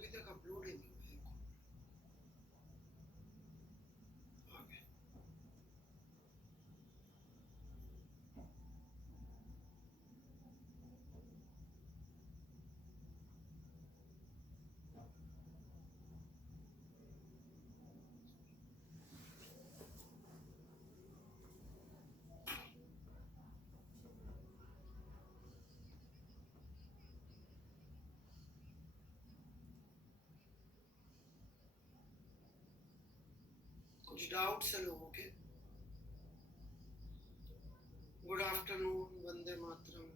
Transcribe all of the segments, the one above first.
अभी तक अपलोड ही नहीं हुआ है। कुछ डाउट्स है लोगों के? Good afternoon, Vande Mataram.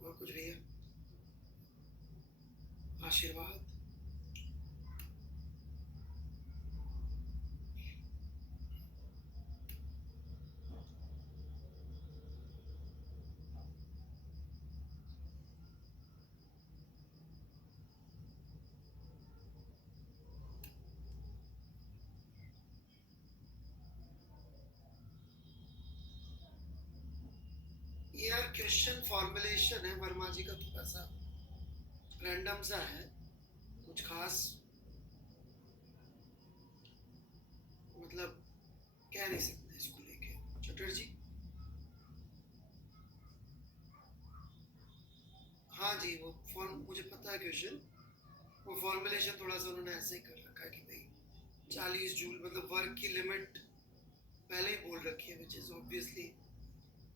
और कुछ भैया? आशीर्वाद। ये यार क्वेश्चन फॉर्मुलेशन है वर्मा जी का, थोड़ा सा रैंडम सा है, कुछ खास मतलब कह नहीं सकते इसको लेके। चटर्जी? हाँ जी, वो फॉर्म मुझे पता है क्वेश्चन। वो फॉर्मुलेशन थोड़ा सा उन्होंने ऐसे ही कर रखा है कि भाई 40 जूल मतलब वर्क की लिमिट पहले ही बोल रखी है, which is obviously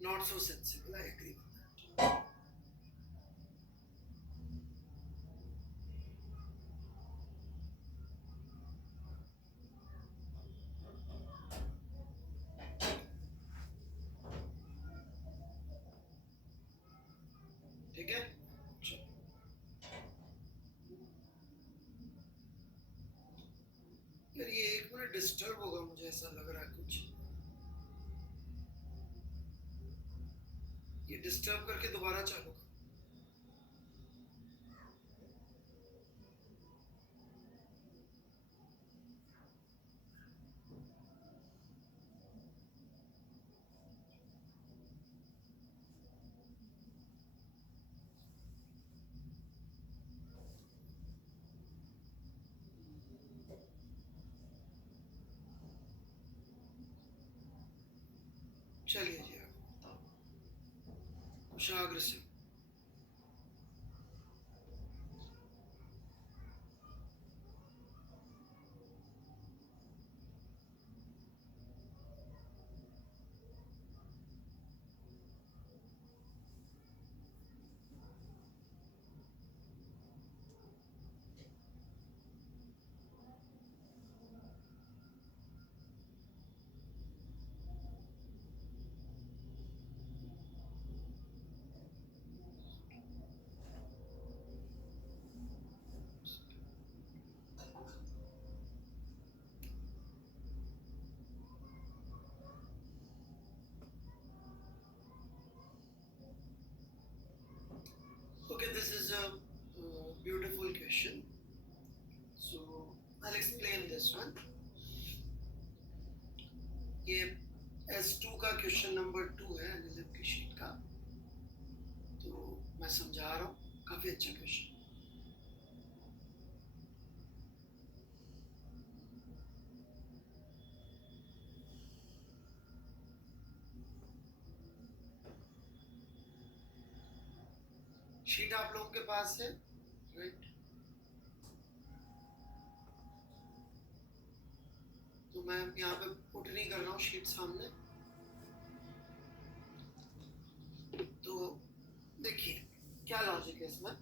not so sensible. I agree with that. ठीक है, यार ये 1 मिनट डिस्टर्ब होगा, मुझे ऐसा लग रहा है कुछ। ये डिस्टर्ब करके दोबारा चालू करो। चलिए जी, आगे कुशाग्र से। Okay, this is a beautiful question. So I'll explain this one. ये S2 का क्वेश्चन नंबर 2 है एनालिज्म की शीट का, तो मैं समझा रहा हूँ। काफी अच्छा क्वेश्चन। शीट आप लोगों के पास है, राइट? तो मैं यहाँ पे पुट नहीं कर रहा हूँ शीट सामने। तो देखिए क्या लॉजिक है इसमें।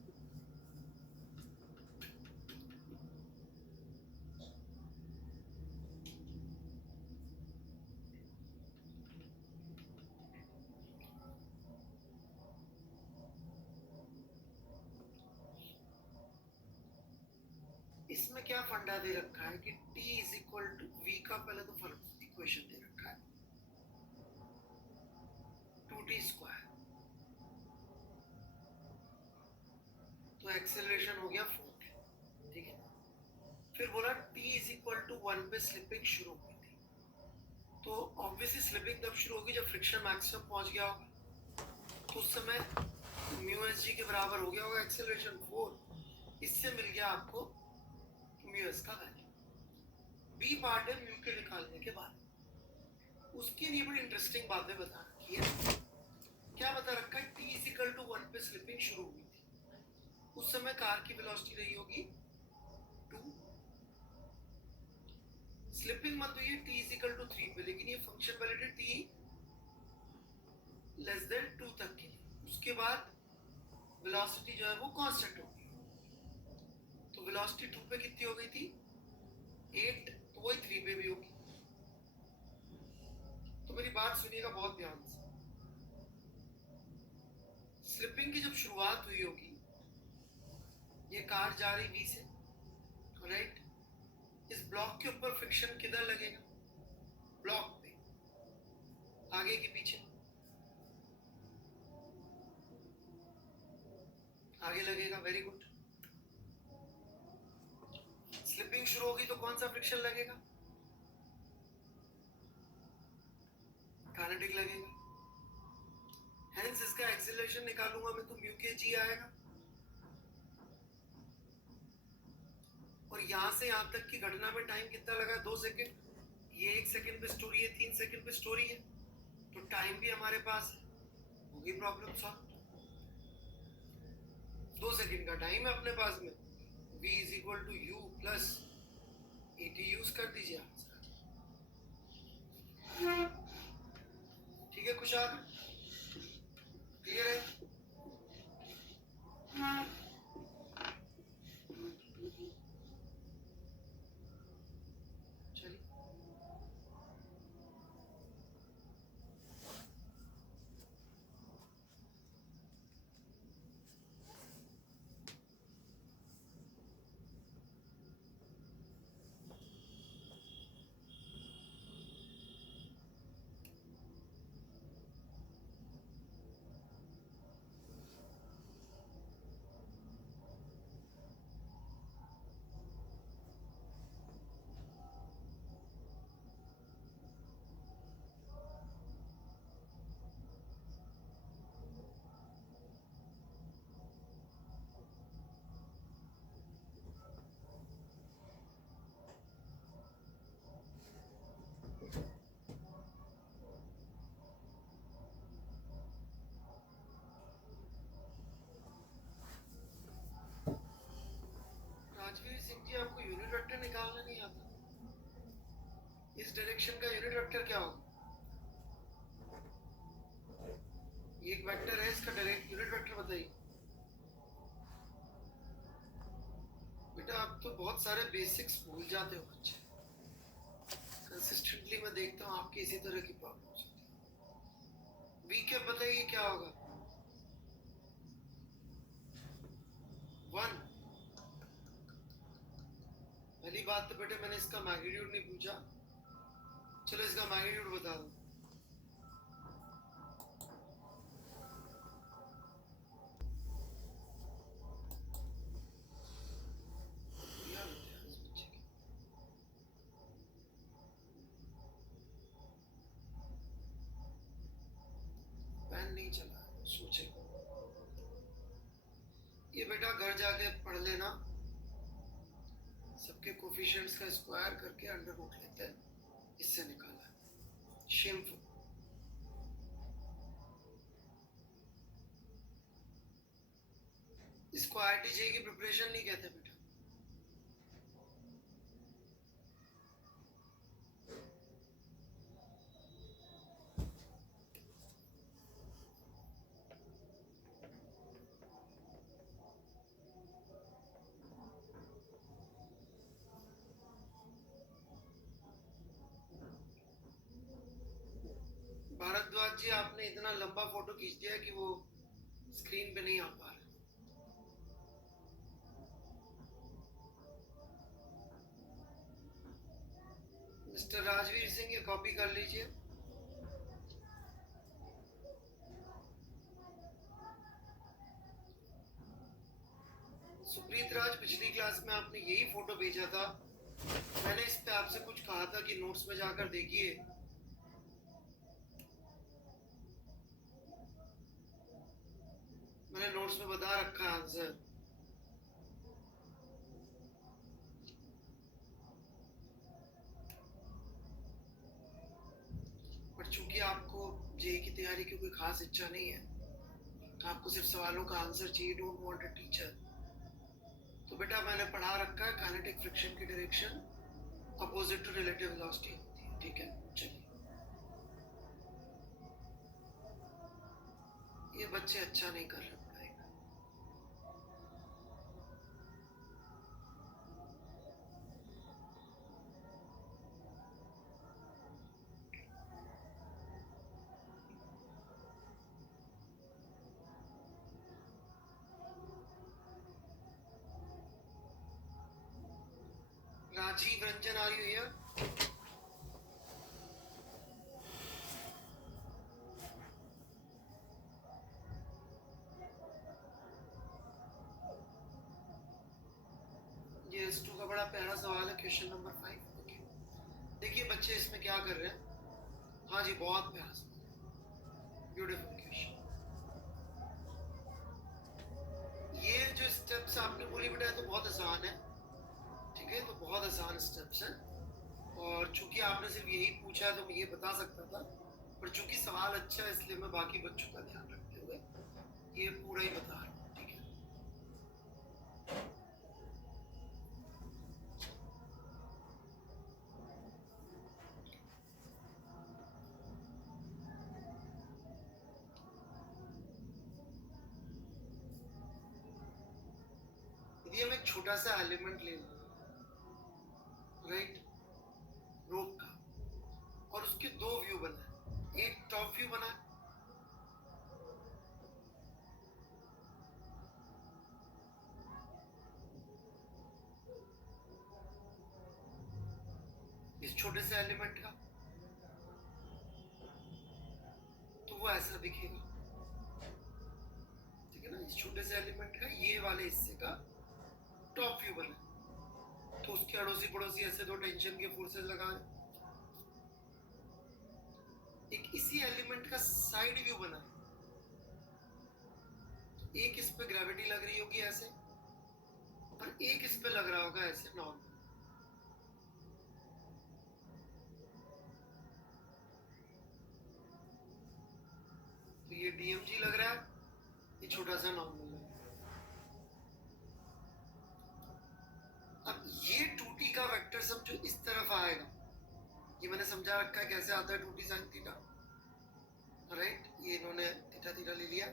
इसमें क्या फंडा दे रखा है कि t is equal to v का पहले तो इक्वेशन दे रखा है 2t स्क्वायर, तो एक्सेलरेशन हो गया 4t, ठीक है। फिर बोला t इज इक्वल टू 1 पे स्लिपिंग शुरू हुई थी, तो ऑब्वियसली स्लिपिंग तब शुरू होगी जब फ्रिक्शन मैक्सिमम पहुंच गया होगा, तो उस समय म्यू एस जी के बराबर हो गया होगा एक्सेलरेशन 4, इससे मिल गया आपको म्यू एस का वैल्यू। बी पार्ट है म्यू के निकालने के बाद, उसके लिए बड़ी इंटरेस्टिंग बातें बता रखी है। क्या बता रखा है, t इज इक्वल टू 1 पे स्लिपिंग शुरू हुई थी, उस समय कार की वेलोसिटी रही होगी 2, स्लिपिंग मत हुई है t इज इक्वल टू 3 पे, लेकिन ये function valid t less than 2 तक की। उसके बाद वेलोसिटी जो है वो कांस्टेंट होगी, तो वेलोसिटी 2 पे कितनी हो गई थी 8, तो वही 3 पे भी होगी। तो मेरी बात सुनिएगा बहुत ध्यान से, स्लिपिंग की जब शुरुआत हुई होगी, ये कार जा रही v से, राइट, इस ब्लॉक के ऊपर फ्रिक्शन किधर लगेगा, ब्लॉक पे, आगे की पीछे, आगे लगेगा, वेरी गुड। स्लिपिंग शुरू होगी तो कौन सा फ्रिक्शन लगेगा, काइनेटिक लगेगा, हेंस इसका एक्सीलरेशन निकालूंगा मैं तो म्यू के जी आएगा, और यहां से यहां तक की घटना में टाइम कितना लगा, 2 सेकंड, ये 1 सेकंड पे स्टोरी है, 3 सेकंड पे स्टोरी है, तो टाइम भी हमारे पास है, होगी प्रॉब्लम सॉल्व। 2 सेकंड का टाइम है अपने पास में, v is equal to u plus AT use कर दीजिए आंसर। ठीक है कुशाल, क्लियर है? चलिए, राजवीर सिंह जी, आपको यूनिट वेक्टर निकालना नहीं आता, इस डायरेक्शन का यूनिट वेक्टर क्या होगा, ये एक वेक्टर है, इसका डायरेक्ट यूनिट वेक्टर बताइए। बेटा आप तो बहुत सारे बेसिक्स भूल जाते हो बच्चे, कंसिस्टेंटली मैं देखता हूँ आपकी इसी तरह की प्रॉब्लम्स होती है। वी कैप बताइए क्या होगा, 1। पहली बात तो बेटे मैंने इसका मैग्नीट्यूड नहीं पूछा, चलो इसका मैग्नीट्यूड बता दो। पेन नहीं चला, सोचे। ये बेटा घर जाके पढ़ लेना, सबके कोफिशिएंट्स का स्क्वायर करके अंडर रूट लेते हैं, इससे निकाला है, शेमफुल। इसको आरटीजे की प्रिपरेशन नहीं कहते बेटा, भारद्वाज जी आपने इतना लंबा फोटो खींच दिया कि वो स्क्रीन पे नहीं आ पा रहा। मिस्टर राजवीर सिंह ये कॉपी कर लीजिए। सुप्रीत राज, पिछली क्लास में आपने यही फोटो भेजा था, मैंने इस पे आपसे कुछ कहा था कि नोट्स में जाकर देखिए। मैंने नोट्स में बता रखा है आंसर। पर चूंकि आपको जेई की तैयारी की कोई खास इच्छा नहीं है, तो आपको सिर्फ सवालों का आंसर चाहिए, डोंट वांट अ टीचर, तो बेटा मैंने पढ़ा रखा है काइनेटिक फ्रिक्शन की direction opposite to relative velocity होती है। ठीक है, चलिए। ये बच्चे अच्छा नहीं कर रहे पढ़ाई में। Rajiv Ranjan, are you here? ये S2 का बड़ा प्यारा सवाल है, क्वेश्चन नंबर 5। ओके, देखिए बच्चे इसमें क्या कर रहे हैं। हाँ जी, बहुत प्यारा सवाल, ब्यूटीफुल क्वेश्चन। ये जो स्टेप्स आपने बोली बेटा, तो बहुत आसान है। ठीक है, तो बहुत आसान स्टेप्स हैं, और चूंकि आपने सिर्फ यही पूछा है तो मैं ये बता सकता था, पर चूंकि सवाल अच्छा है इसलिए मैं बाकी बच्चों का ध्यान रखते हुए ये पूरा ही बता रहा हूँ। ठीक है, यदि हम एक छोटा सा एलिमेंट ले लें, राइट, रोप का, और उसके दो व्यू बनाए, एक टॉप व्यू बना, इस छोटे से एलिमेंट का, तो वो ऐसा दिखेगा। ठीक है ना, इस छोटे से एलिमेंट का ये वाले हिस्से का टॉप व्यू बना, तो उसके अड़ोसी पड़ोसी ऐसे दो टेंशन के फोर्सेस लगा रहे। एक इसी एलिमेंट का साइड व्यू बना, एक इस पे ग्रेविटी लग रही होगी ऐसे, और एक इस पे लग रहा होगा ऐसे नॉर्मल। तो ये डीएमजी लग रहा है, ये छोटा सा नॉर्मल लग रहा है। अब ये 2t का वेक्टर सम जो इस तरफ आएगा, ये मैंने समझा रखा है कैसे आता है 2t sin थीटा, राइट, ये इन्होंने थीटा थीटा ले लिया,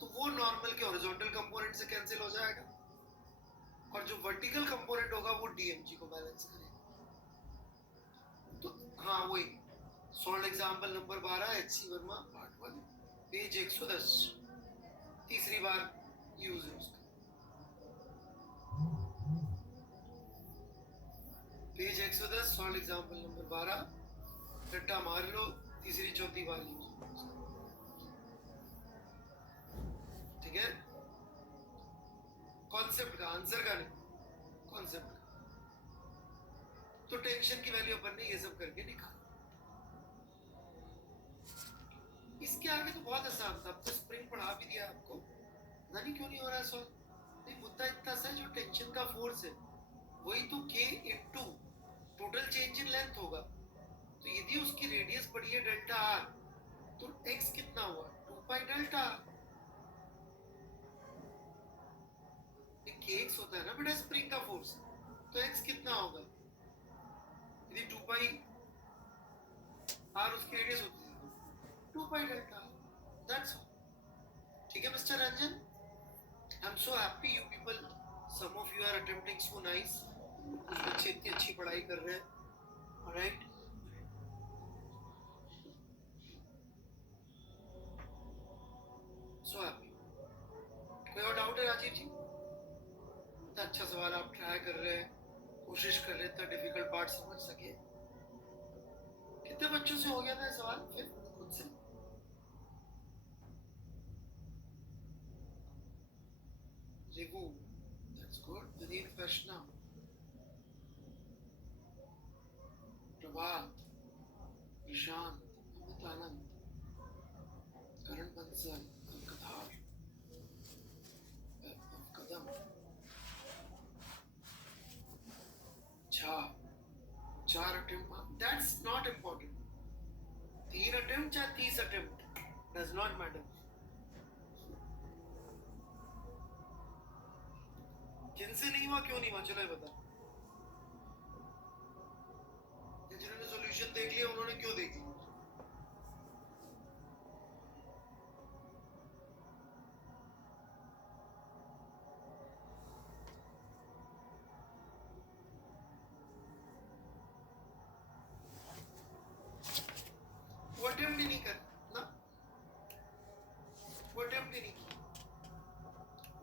तो वो नॉर्मल के हॉरिजॉन्टल कंपोनेंट से कैंसिल हो जाएगा, और जो वर्टिकल कंपोनेंट होगा वो डीएमजी को बैलेंस करेगा। तो हाँ, वही solve example number 12 HC Verma part 1 page 110, तीसरी बार यूज है उसका, पेज 110, सॉल्व एग्जांपल नंबर 12, रट्टा मार लो, तीसरी चौथी बार यूज। ठीक है, कॉन्सेप्ट का, आंसर का नहीं, कॉन्सेप्ट का। तो टेंशन की वैल्यू अपन ने ये सब करके निकाला। इसके आगे तो बहुत आसान था, अब तो स्प्रिंग पढ़ा भी दिया आपको, पता नहीं क्यों नहीं हो रहा है सॉल्व। नहीं, मुद्दा इतना सा है, जो टेंशन का फोर्स है वही तो k into total change in length होगा, तो यदि उसकी रेडियस पड़ी है डेल्टा r, तो x कितना हुआ, 2 पाई डेल्टा r। kx होता है ना बेटा स्प्रिंग का फोर्स, तो x कितना होगा, यदि 2 पाई r उसकी रेडियस होती है, 2 pi delta r, that's all. ठीक है mister Ranjan, I am so happy you people, some of you are attempting so nice, कुछ बच्चे इतनी अच्छी पढ़ाई कर रहे हैं, ऑलराइट। So happy. कोई और डाउट है राजीव जी? इतना अच्छा सवाल आप ट्राई कर रहे हैं, कोशिश कर रहे हैं इतना डिफिकल्ट पार्ट समझ सके। कितने बच्चों से हो गया था सवाल फिर खुद से? Rivu, that's good. विनीत कृष्णा, प्रभात, प्रशांत, अमित आनंद, करण बंसल, अंकधार, 4 attempt, that's not important. 3 attempt या 30 अटेम्प्ट डज नॉट मैटर. जिनसे नहीं हुआ क्यों नहीं हुआ, चलो ये बता. जिन्होंने सॉल्यूशन देख लिया उन्होंने क्यों देख लिया? वो अटेम्प्ट ही नहीं कर ना, वो अटेम्प्ट ही नहीं किया.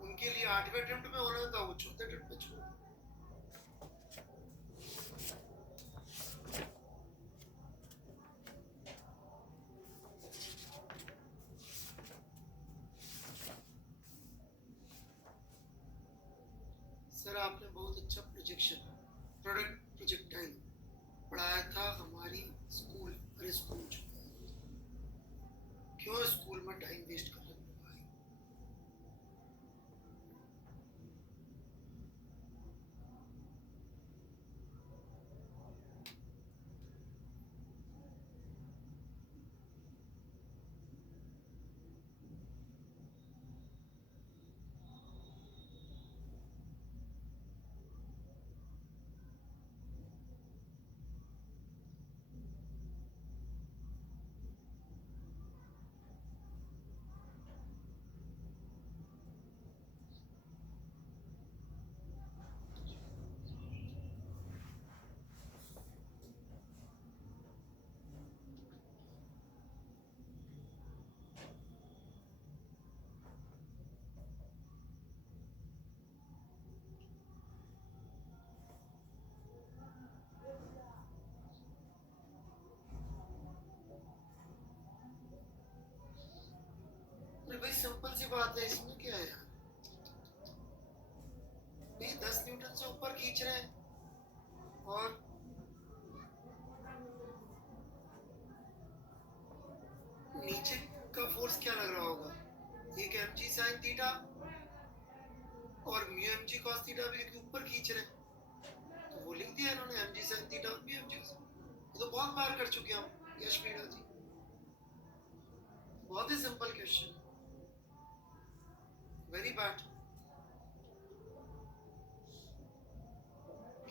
उनके लिए 8वें अटेम्प्ट में होना था, वो 4थे अटेम्प्ट में छोड़. सर आपने बहुत अच्छा प्रोजेक्टाइल पढ़ाया था हमारी स्कूल. अरे स्कूल क्यों स्कूल में टाइम वेस्ट कर रहे हो भाई? अरे भाई सिंपल सी बात है, इसमें क्या है यार? नहीं 10 न्यूटन से ऊपर खींच रहे हैं और नीचे का फोर्स क्या लग रहा होगा? एक mg sin थीटा और म्यू mg cos थीटा भी, क्योंकि ऊपर खींच रहे हैं तो वो लिख दिया इन्होंने mg sin थीटा और म्यू mg. ये तो बहुत बार कर चुके हम यश मीणा जी. बहुत ही सिंपल क्वेश्चन. Very bad.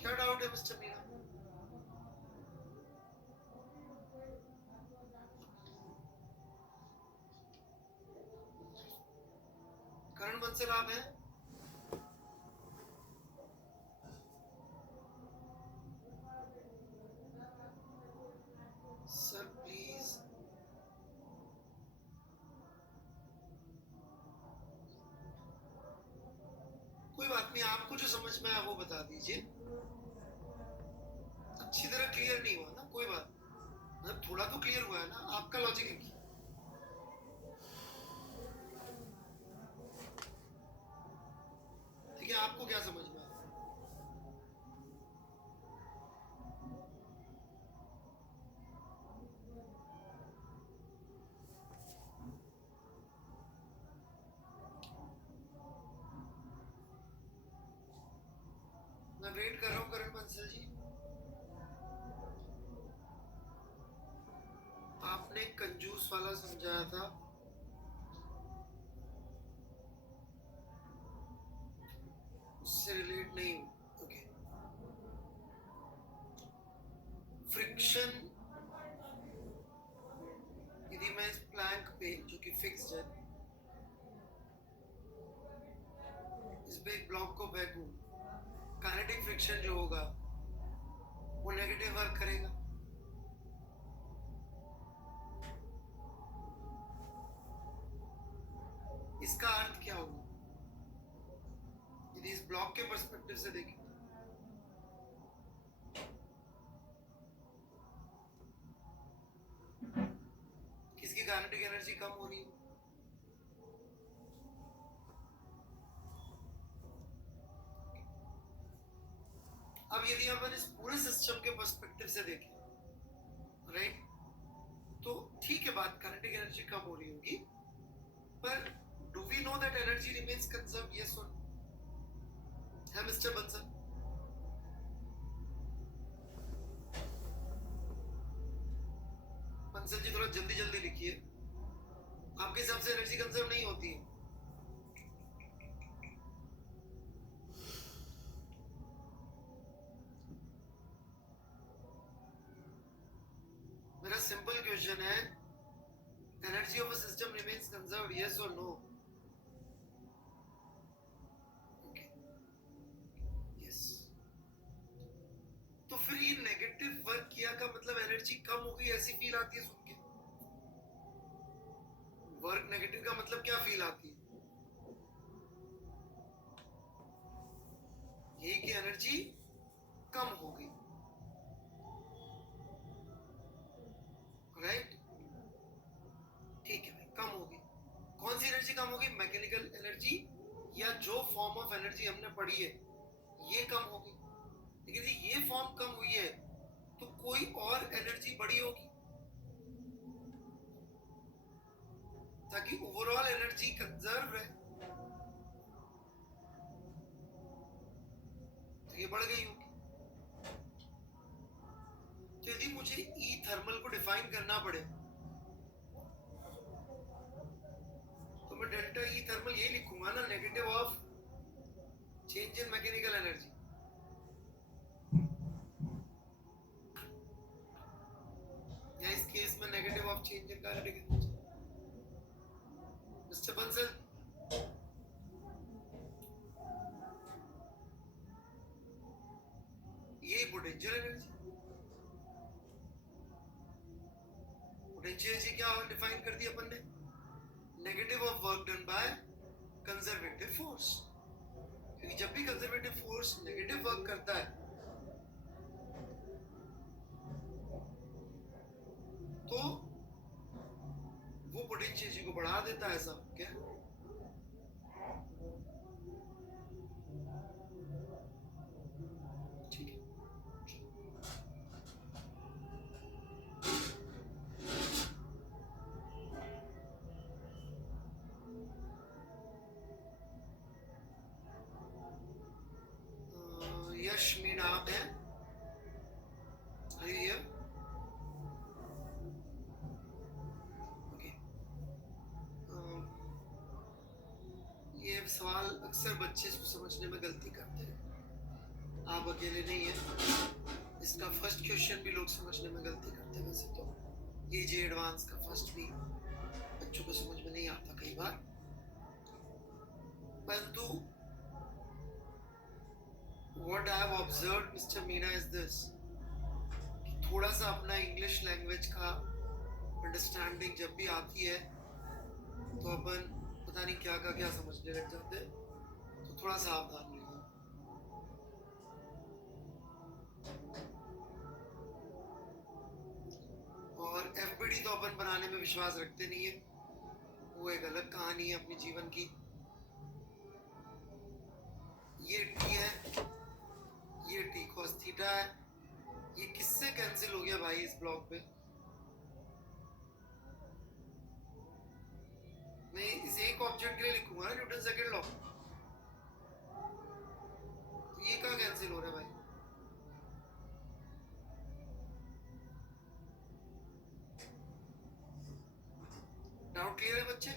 क्या डाउट है मिस्टर मीणा? करण बंसल आप हैं? Sir please. कोई बात नहीं, आपको जो समझ में आया वो बता दीजिए. अच्छी तरह क्लियर नहीं हुआ ना, कोई बात. मतलब थोड़ा तो क्लियर हुआ है ना, आपका लॉजिक है. ठीक है, आपको क्या समझ में आया? मैं वेट कर रहा हूँ करण बंसल जी. आपने कंजूस वाला समझाया था, उससे रिलेट नहीं हूँ. ओके. फ्रिक्शन यदि मैं इस प्लैंक पे जो कि फिक्स्ड है, इस पे एक ब्लॉक को फेंकूं, काइनेटिक फ्रिक्शन जो होगा वो नेगेटिव वर्क करेगा. इसका अर्थ क्या होगा यदि इस ब्लॉक के पर्सपेक्टिव से देखें? किसकी काइनेटिक एनर्जी कम हो रही है? अब यदि अपन इस पूरे सिस्टम के पर्सपेक्टिव से देखें, राइट, तो ठीक है बात, काइनेटिक एनर्जी कम हो रही होगी, पर do we know that energy remains conserved? Yes और है मिस्टर बंसल? बंसल जी थोड़ा जल्दी जल्दी लिखिए, आपके हिसाब से एनर्जी कंजर्व नहीं होती है? मेरा सिंपल क्वेश्चन है, energy of a system remains conserved, yes और नो? यस। तो फिर ये नेगेटिव वर्क किया का मतलब एनर्जी कम हो गई ऐसी फील आती है सुन के? वर्क नेगेटिव का मतलब क्या फील आती है? यही कि एनर्जी कम हो गई, राइट? ठीक है भाई, कम होगी। कौन सी एनर्जी कम होगी? मैकेनिकल एनर्जी या जो फॉर्म ऑफ एनर्जी हमने पढ़ी है ये कम होगी। लेकिन यदि ये फॉर्म कम हुई है तो कोई और एनर्जी बड़ी होगी, ताकि ओवरऑल एनर्जी कंजर्व रहे। तो ये बढ़ गई होगी। तो यदि मुझे ई थर्मल को डिफाइन करना पड़े तो मैं डेल्टा ई थर्मल यही लिखूंगा ना, negative of change in mechanical energy. या इस केस में negative of change in kinetic energy. Mister Bansal, यही पोटेंशियल एनर्जी। पोटेंशियल एनर्जी क्या डिफाइन कर दी अपन ने? Negative of work done by conservative force. क्योंकि जब भी कंजर्वेटिव फोर्स नेगेटिव वर्क करता है तो वो पोटेंशियल एनर्जी को बढ़ा देता है। सब क्या? ठीक है। यश मीणा आप हैं? Are you here? Okay. ये सवाल अक्सर बच्चे इसको समझने में गलती करते हैं, आप अकेले नहीं हैं। इसका फर्स्ट क्वेश्चन भी लोग समझने में गलती करते हैं। वैसे तो ये जे एडवांस का फर्स्ट भी बच्चों को समझ में नहीं आता कई बार, परंतु what I have observed Mr. Meena is this, थोड़ा सा अपना इंग्लिश लैंग्वेज का अंडरस्टैंडिंग जब भी आती है तो अपन पता नहीं क्या का क्या समझने लग जाते हैं। तो थोड़ा सावधान रहिए। और एफबीडी तो अपन बनाने में विश्वास रखते नहीं है, वो एक अलग कहानी है अपने जीवन की। ये टी है, ये टी कॉस थीटा है। ये किससे कैंसिल हो गया भाई इस ब्लॉक पे? मैं इस एक ऑब्जेक्ट के लिए लिखूंगा ना न्यूटन सेकंड लॉ। ये कहाँ कैंसिल हो रहा है भाई? डाउट क्लियर है बच्चे?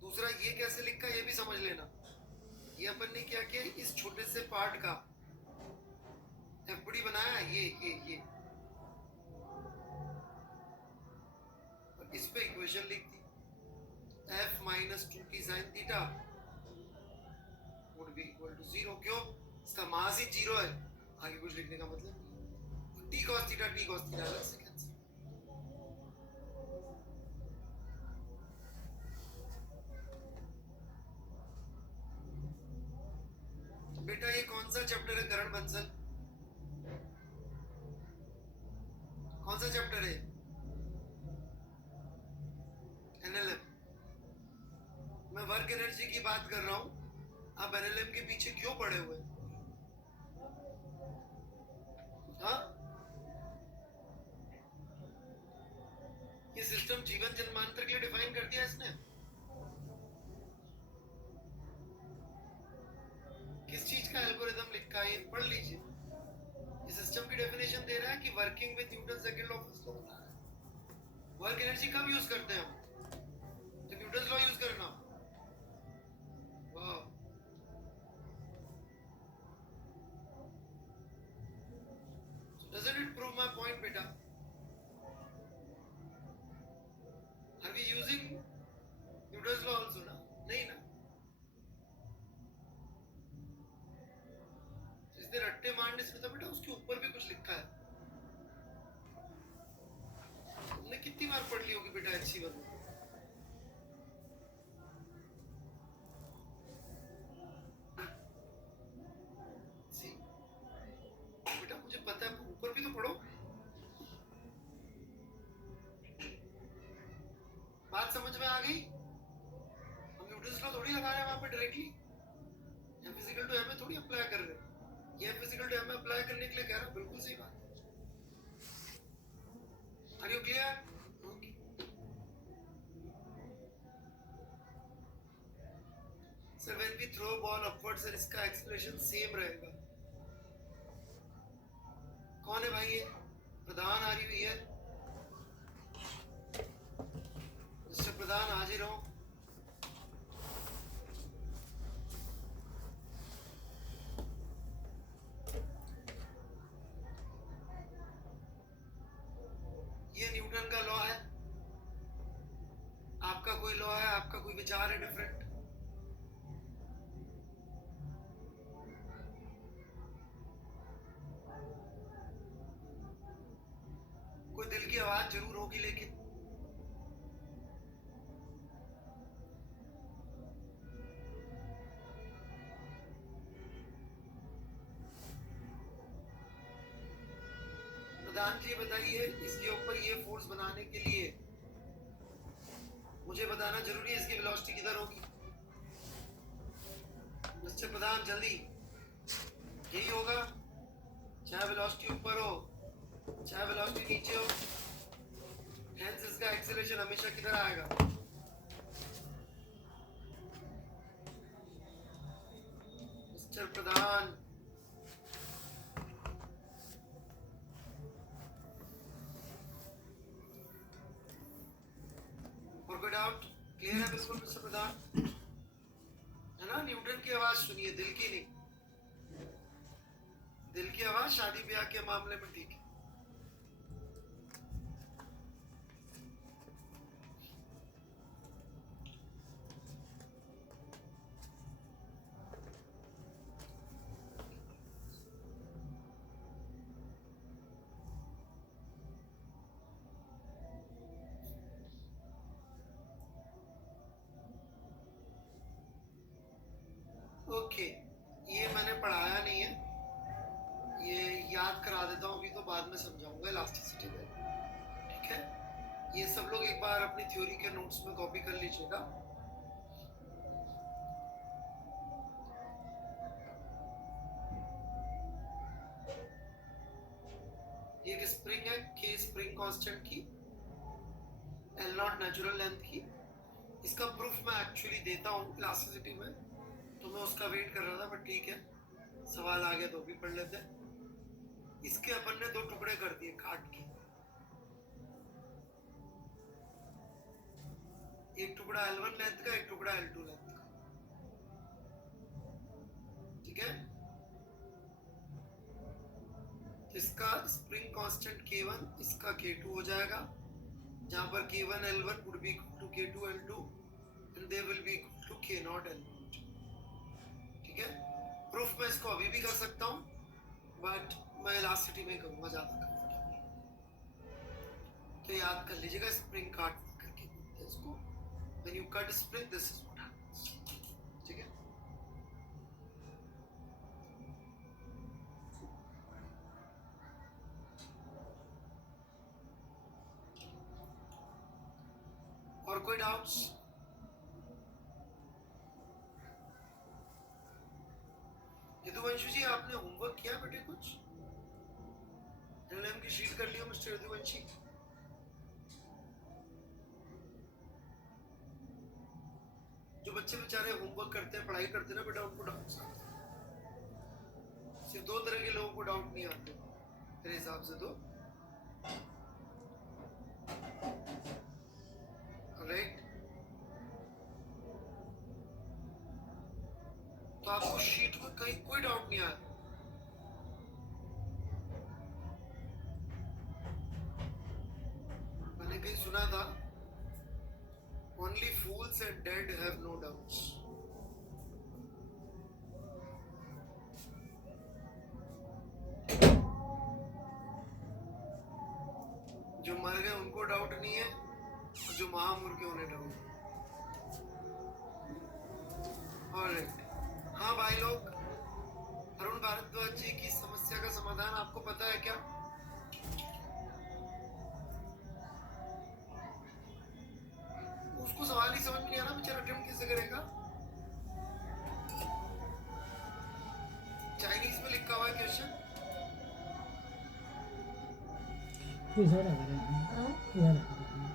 दूसरा ये कैसे लिखा ये भी समझ लेना। ये अपन ने क्या किया, इस छोटे से पार्ट का एफबीडी बनाया, ये और इस पे इक्वेशन लिख दी, f minus 2t sine theta would be equal to 0। क्यों? इसका मास ही 0 है, आगे कुछ लिखने का मतलब नहीं। t cos थीटा अलग से कैंसिल। बेटा ये कौन सा चैप्टर है करण बंसल? कौन सा चैप्टर है? एनएलएम। मैं वर्क एनर्जी की बात कर रहा हूं, आप एनएलएम के पीछे क्यों पड़े हुए? हाँ, ये सिस्टम जीवन जन्मांतर के लिए डिफाइन कर दिया इसने। किस चीज का एल्गोरिथम लिखा है ये पढ़ लीजिए। ये सिस्टम की डेफिनेशन दे रहा है कि working with Newton second law of first law बता रहा है। वर्क एनर्जी कब यूज करते हैं हम? जब न्यूटन्स लॉ यूज करना। वाह, doesn't it prove my point, beta? Are we using Newton's law also ना? नहीं ना? जिसने रट्टे मारने से था बेटा, उसके ऊपर भी कुछ लिखा है। तुमने कितनी बार पढ़ ली होगी बेटा HC1? बेटा मुझे पता है, ऊपर भी तो पढ़ो। बात समझ में आ गई? हम न्यूटन्स लॉ थोड़ी लगा रहे हैं वहां पे directly, m physical to m में थोड़ी अप्लाई कर रहे हैं। ये फिजिकल टू एम में अप्लाई करने के लिए कह रहा हूं, बिल्कुल सही बात है। Are you clear? Sir when we throw ball upwards sir इसका एक्सेलरेशन सेम रहेगा। कौन है भाई ये? Pradhan, are you here? Mister Pradhan हाजिर हो? ये न्यूटन का लॉ है। आपका कोई लॉ है, आपका कोई विचार है डिफरेंट? कोई दिल की आवाज जरूर होगी, लेकिन प्रधान जी बताइए, इसके ऊपर ये फोर्स बनाने के लिए मुझे बताना जरूरी है इसकी वेलोसिटी किधर होगी? मिस्टर प्रधान जल्दी, यही होगा, चाहे वेलोसिटी ऊपर हो चाहे वेलोसिटी नीचे हो, हेंस इसका एक्सेलरेशन हमेशा किधर आएगा? मिस्टर प्रधान, और कोई डाउट? क्लियर है बिल्कुल मिस्टर प्रधान? है ना? न्यूटन की आवाज सुनिए, दिल की नहीं। दिल की आवाज शादी ब्याह के मामले में ठीक है। ओके, ये मैंने पढ़ाया नहीं है, ये याद करा देता हूँ, अभी तो बाद में समझाऊंगा इलास्टिसिटी में, ठीक है? ये सब लोग एक बार अपनी थ्योरी के नोट्स में कॉपी कर लीजिएगा। ये एक स्प्रिंग है, के स्प्रिंग कांस्टेंट की, एल नॉट नेचुरल लेंथ की। इसका प्रूफ मैं एक्चुअली देता हूँ इलास्टिसिटी में, तो मैं उसका वेट कर रहा था, बट ठीक है, सवाल आ गया तो भी पढ़ लेते हैं। इसके अपन ने दो टुकड़े कर दिए काट के, एक टुकड़ा L1 लेंथ का, एक टुकड़ा L2 लेंथ का, ठीक है? इसका स्प्रिंग कांस्टेंट K1, इसका K2 हो जाएगा, जहां पर K1 L1 would be equal to K2 L2 and they will be equal to K naught L0, ठीक है? प्रूफ मैं इसको अभी भी कर सकता हूँ, बट मैं इलास्टिसिटी में करूंगा ज्यादा कंफर्टेबल। तो याद कर लीजिएगा, स्प्रिंग काट करके इसको, when you cut spring this is what happens, ठीक है? और कोई डाउट्स? यदुवंशु जी आपने होमवर्क किया बेटे कुछ? एलएम की शीट कर लिया मिस्टर यदुवंशी? जो बच्चे बेचारे होमवर्क करते हैं, पढ़ाई करते हैं ना बेटा, उनको डाउट्स आते हैं। सिर्फ दो तरह के लोगों को डाउट नहीं आते मेरे हिसाब से तो। आपको शीट में कहीं कोई डाउट नहीं आया। मैंने कहीं सुना था, only fools and dead have no doubts. जो मर गए उनको डाउट नहीं है, और जो महामूर्ख है उन्हें डाउट है। ऑलराइट, हाँ भाई लोग, अरुण भारद्वाज जी की समस्या का समाधान आपको पता है क्या? उसको सवाल ही समझ नहीं आ रहा, बेचारा अटेम्प्ट कैसे करेगा? चाइनीज में लिखा हुआ है क्वेश्चन। इधर आ रहे हैं, इधर आ रहे हैं,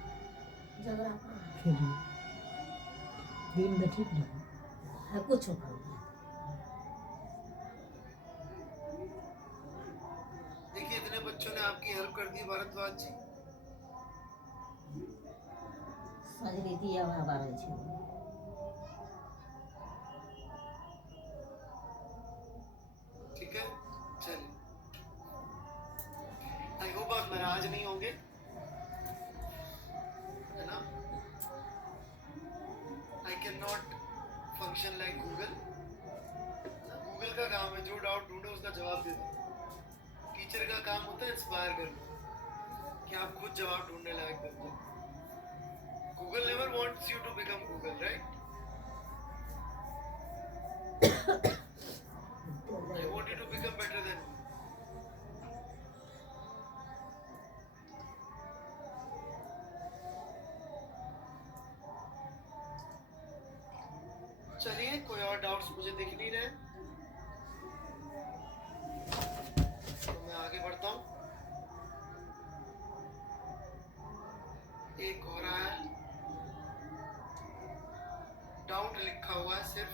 झगड़ा फिर दिन में ठीक रहा है कुछ हो देखिए, इतने बच्चों ने आपकी हेल्प कर दी भारद्वाज जी। संस्कृति बारे छै ठीक है, चलिए, आई होप आप नाराज नहीं होंगे, है ना? I can not function like Google. Google का काम है जो डाउट ढूंढो उसका जवाब दे दो। टीचर का काम होता है इंस्पायर करना, कि आप खुद जवाब ढूंढने लायक बन जाओ। Google never wants you to become Google, right? I want you to become better than me. चलिए, कोई और डाउट्स मुझे दिख नहीं रहे, तो मैं आगे बढ़ता हूँ। एक हो रहा है, डाउट लिखा हुआ है सिर्फ,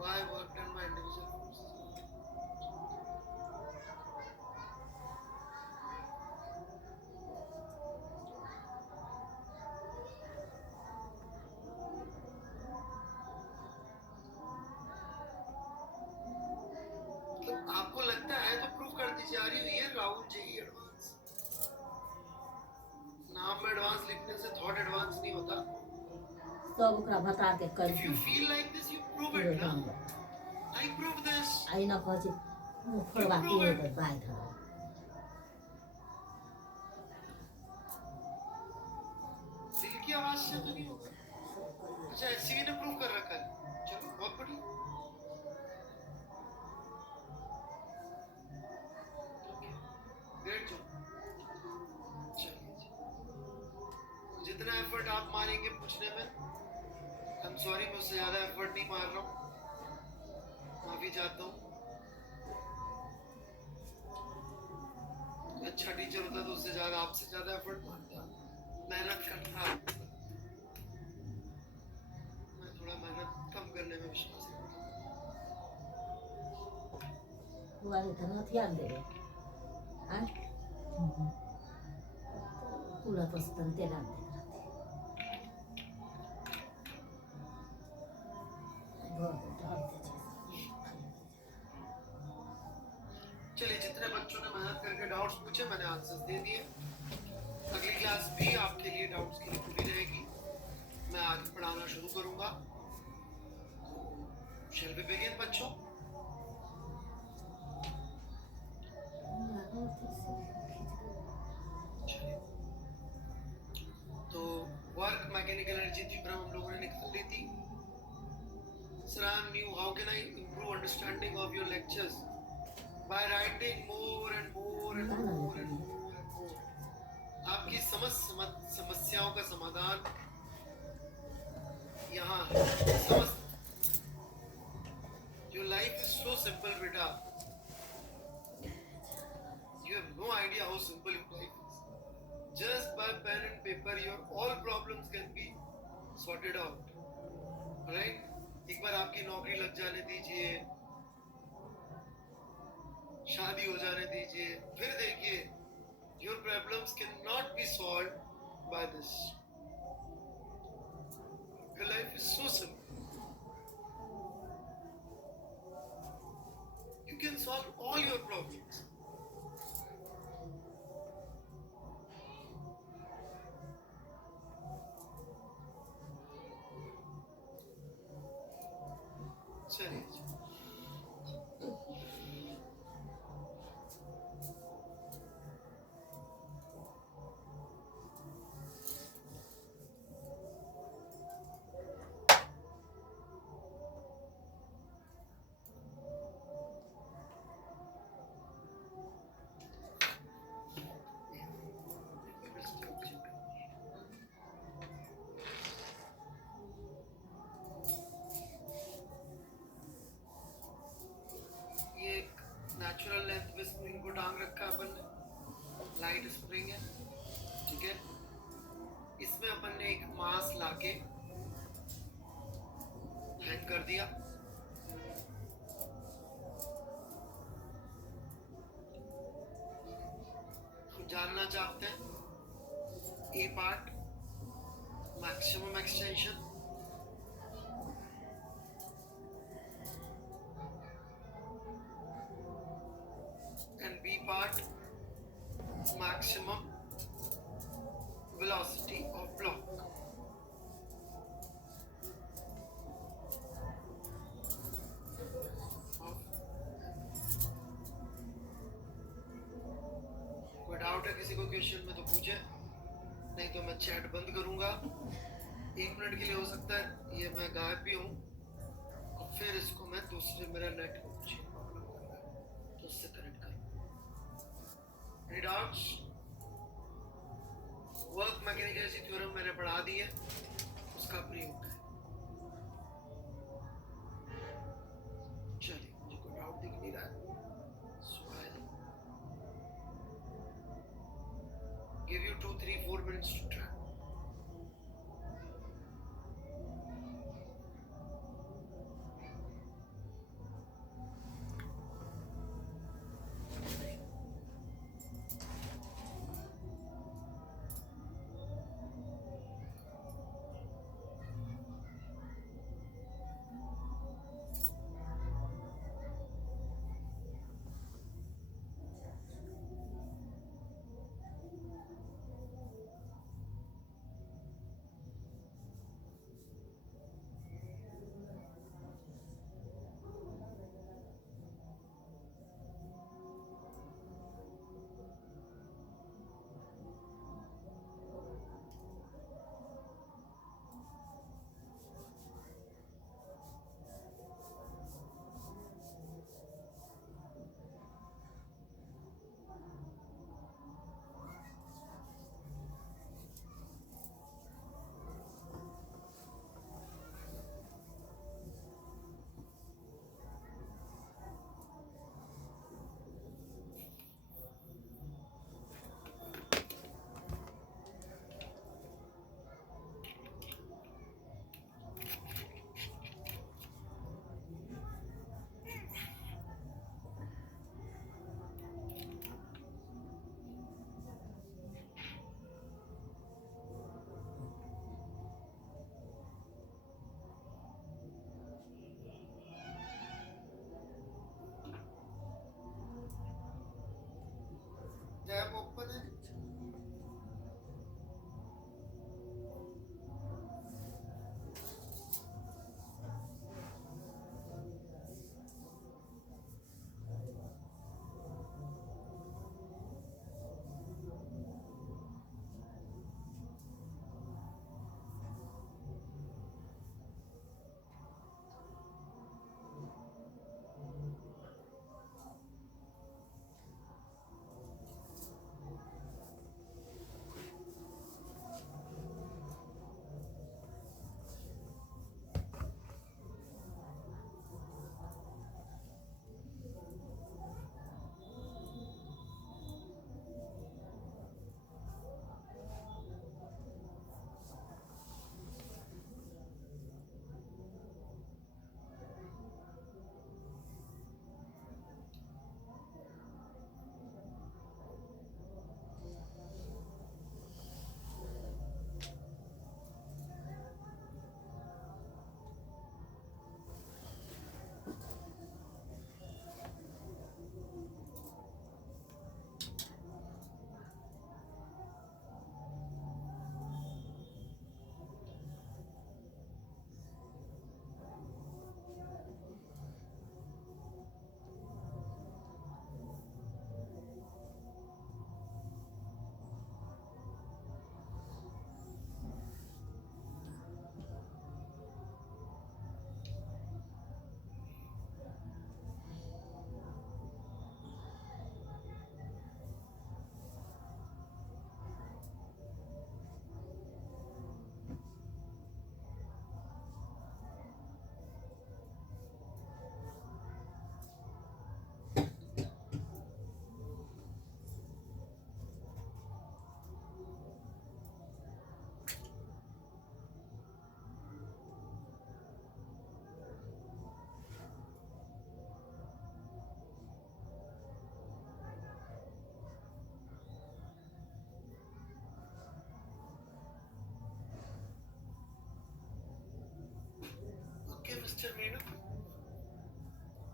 why worked on my individual courses? मतलब आपको लगता है तो प्रूव कर दीजिए। Are you here Rahul ji advance? नाम में एडवांस लिखने से थॉट एडवांस नहीं होता। सब ओकरा बता के कर If you feel like this, you prove it, ना? I prove this. आई न कहै छै फोड़बा की होतै बाइक है दिल की आवाज से तो नहीं होगा। अच्छा, एससीवी ने प्रूव कर रखा है, चलो बहुत बढ़िया। Great job. चलिए, जितना एफर्ट आप मारेंगे पूछने में, आई एम सॉरी, मैं उससे ज्यादा एफर्ट नहीं मार रहा हूँ, माफी चाहता हूँ। अच्छा टीचर होता तो उससे ज्यादा, आपसे ज्यादा एफर्ट मारता, मेहनत करता। मैं थोड़ा मेहनत कम करने में विश्वास रखता हूँ। हुआ तो न ध्यान दे आ पूरा पसंद तेरा दे चलिए, जितने बच्चों ने मेहनत करके डाउट्स पूछे मैंने आंसर्स दे दिए। अगली क्लास भी आपके लिए डाउट्स की खुली रहेगी, मैं आगे पढ़ाना शुरू करूंगा। शैल वी बिगिन बच्चों? तो वर्क मैकेनिकल एनर्जी थ्योरम हम लोगों ने निकाल ली थी। Sir, I am new. How can I improve understanding of your lectures? By writing more and more and more and more and more. आपकी समस्याओं का समाधान यहाँ है। Your life is so simple, beta. You have no idea how simple your life is. Just by pen and paper, your all problems can be sorted out. Right? एक बार आपकी नौकरी लग जाने दीजिए, शादी हो जाने दीजिए, फिर देखिए your problems cannot be solved by this. Your life is so simple. You can solve all your problems. चलिए जी। ये एक नेचुरल लेंथ पे स्प्रिंग को टांग रखा है अपन ने, लाइट स्प्रिंग है, ठीक है। इसमें अपन ने एक मास लाके हैंग कर दिया। हम जानना चाहते हैं A part maximum extension, and B part maximum velocity of block. कोई डाउट है किसी को क्वेश्चन में तो पूछे, नहीं तो मैं चैट बंद करूंगा। 1 मिनट के लिए हो सकता है ये मैं गायब भी हूँ, और फिर इसको मैं दूसरे मेरा नेट को तो उससे कनेक्ट करूँ। Any doubts? Work mechanical theorem मैंने पढ़ा दी है, उसका प्रयोग है। चलिए, मुझे कोई डाउट दिख नहीं रहा है। So I'll give you 2, 3, 4 minutes to try. Tab open है।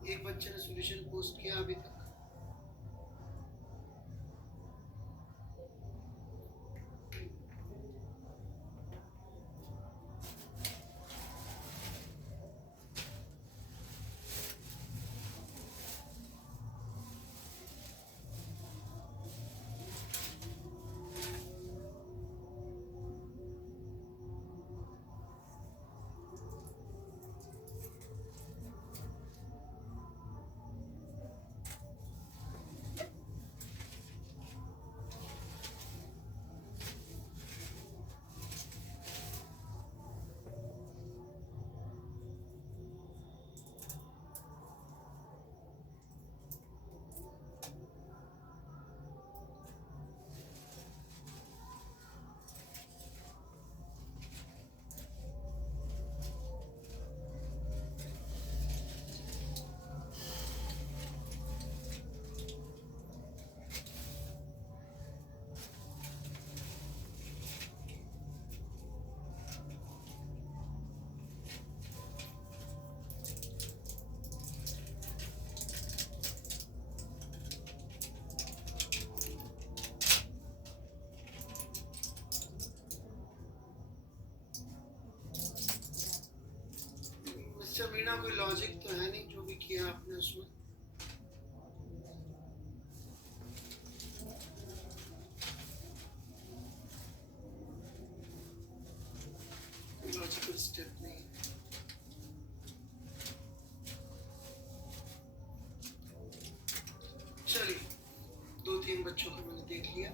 एक बच्चे ने सॉल्यूशन पोस्ट किया अभी तक। मिस्टर मीणा, कोई लॉजिक तो है नहीं जो भी किया आपने उसमें। लॉजिकल स्टेप नहीं। चलिए, 2-3 बच्चों को मैंने देख लिया।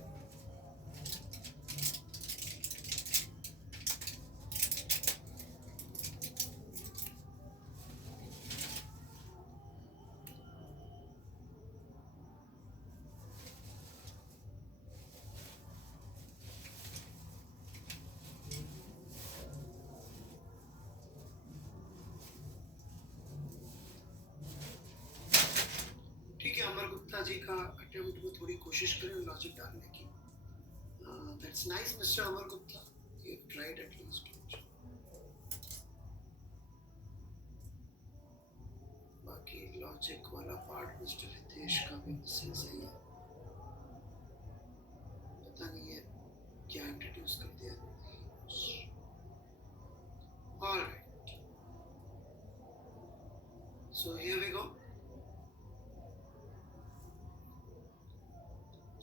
ठीक है, अमर गुप्ता जी का अटेम्प्ट में थोड़ी कोशिश करें लॉजिक डालने की। That's nice mister Amar Gupta, you tried at least. बाकी लॉजिक वाला पार्ट मिस्टर हितेश का भी मिसिंग सही है। पता नहीं है क्या इंट्रोड्यूस कर दिया। Alright, so here we go.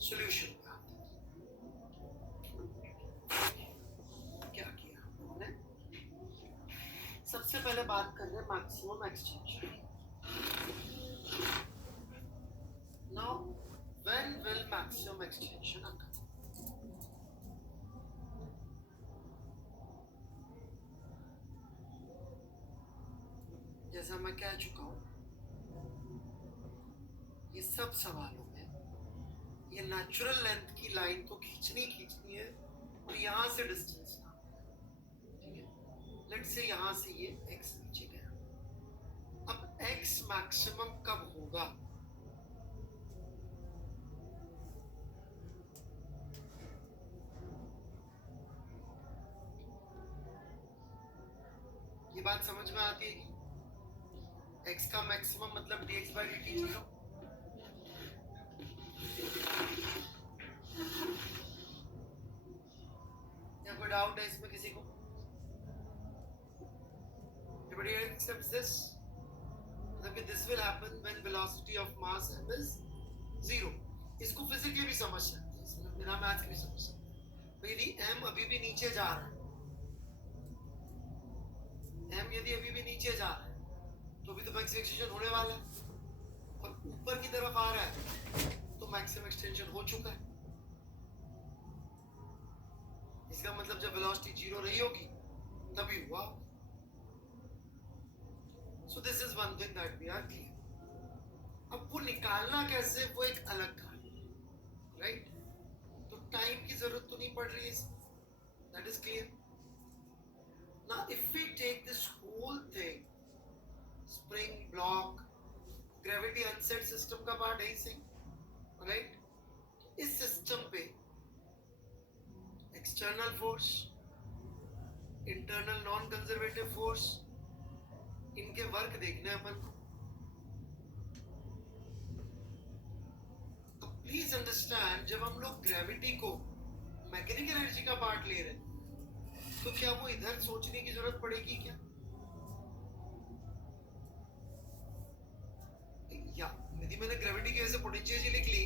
Solution पे आते हैं। क्या किया हम लोगों ने? सबसे पहले बात कर रहे हैं maximum extension. Now when will maximum extension occur? जैसा मैं कह चुका हूं, ये सब सवालों में ये नेचुरल लेंथ की लाइन तो खींचनी है और यहां से डिस्टेंस ना, ठीक है। लेट्स से यहां से ये x नीचे गया। अब x मैक्सिमम कब होगा? ये बात समझ में आती है कि x का मैक्सिमम मतलब dx/dt 0। क्या कोई डाउट है इसमें किसी को? Everybody accepts this? मतलब कि this will happen when velocity of mass m is 0। इसको फिजिकली भी समझ सकते हैं, इसमें बिना मैथ के भी समझ सकते हैं। तो यदि m अभी भी नीचे जा रहा है, m यदि अभी भी नीचे जा रहा है तो भी तो मैक्सिमम एक्सटेंशन होने वाला है, और ऊपर की तरफ आ रहा है तो मैक्सिमम एक्सटेंशन हो चुका है। इसका मतलब जब वेलोसिटी 0 रही होगी तभी हुआ। So this is one thing that we are clear. अब वो निकालना कैसे, वो एक अलग कहानी है, राइट? तो टाइम की जरूरत तो नहीं पड़ रही है, that is clear. Now if we take this whole thing, spring, block, gravity अनसेट सिस्टम का पार्ट है ही सही, राइट? इस सिस्टम पे external force, internal non conservative force, इनके वर्क देखने अपन को। प्लीज अंडरस्टैंड, जब हम लोग ग्रेविटी को मैकेनिकल एनर्जी का पार्ट ले रहे हैं तो क्या वो इधर सोचने की जरूरत पड़ेगी क्या? या यदि मैंने ग्रेविटी की वजह से पोटेंशियल लिख ली,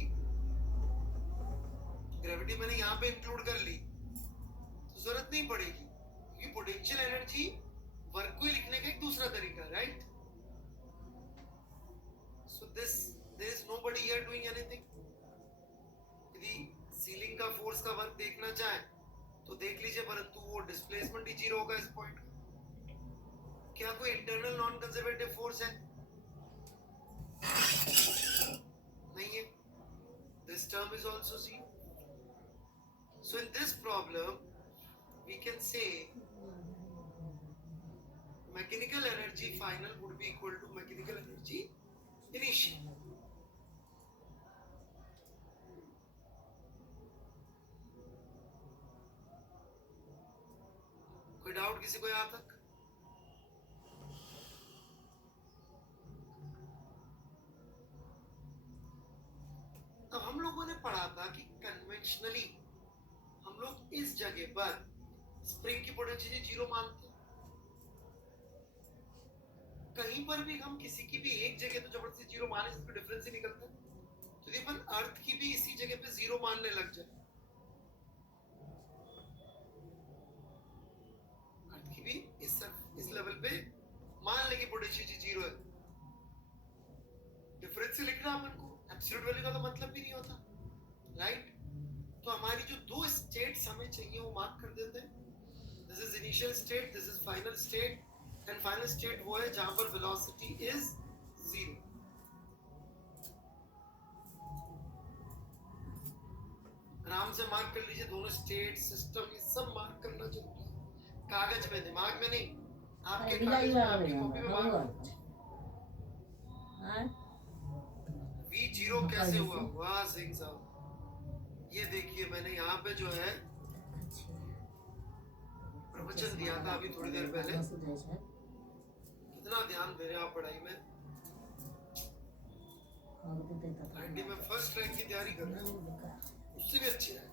ग्रेविटी मैंने यहाँ पे इंक्लूड कर ली, तो जरूरत नहीं पड़ेगी, क्योंकि पोटेंशियल एनर्जी वर्क को ही लिखने का एक दूसरा तरीका, right? So this there is nobody here doing anything. यदि सीलिंग का फोर्स का वर्क देखना चाहे तो देख लीजिए, परंतु वो डिस्प्लेसमेंट ही जीरो होगा इस पॉइंट का। क्या कोई इंटरनल नॉन कंजर्वेटिव फोर्स है? नहीं है। This term is also zero. So in this problem we can say mechanical energy final would be equal to mechanical energy initial. कोई डाउट किसी को यहाँ तक? अब हम लोगों ने पढ़ा था कि कन्वेंशनली हम लोग इस जगह पर स्प्रिंग की पोटेंशियल जीरो मानते हैं। कहीं पर भी हम किसी की भी एक जगह तो जबरदस्ती जीरो माने, इसका डिफरेंस ही निकलता है। तो यदि अपन अर्थ की भी इसी जगह पे जीरो मानने लग जाए, अर्थ की भी इस लेवल पे मान ले कि पोटेंशियल जीरो है, डिफरेंस ही लिखना अपन को, एब्सोल्यूट वैल्यू का तो मतलब भी नहीं होता, राइट? तो हमारी जो दो स्टेट्स हमें चाहिए वो मार्क कर देते हैं। This is initial state, this is final state, and final state वो है जहां पर वेलोसिटी इज जीरो। आराम से मार्क कर लीजिए, दोनों स्टेट सिस्टम ये सब मार्क करना जरूरी है, कागज में, दिमाग में नहीं। आपके कागज में, आपकी कॉपी में मार्क। वी जीरो कैसे हुआ? वाह सिंह साहब, ये देखिए मैंने यहाँ पे जो है प्रवचन दिया था अभी थोड़ी देर पहले। कितना ध्यान दे रहे हैं आप पढ़ाई में? आईटी में फर्स्ट रैंक की तैयारी कर रहे हैं, उससे भी अच्छी है।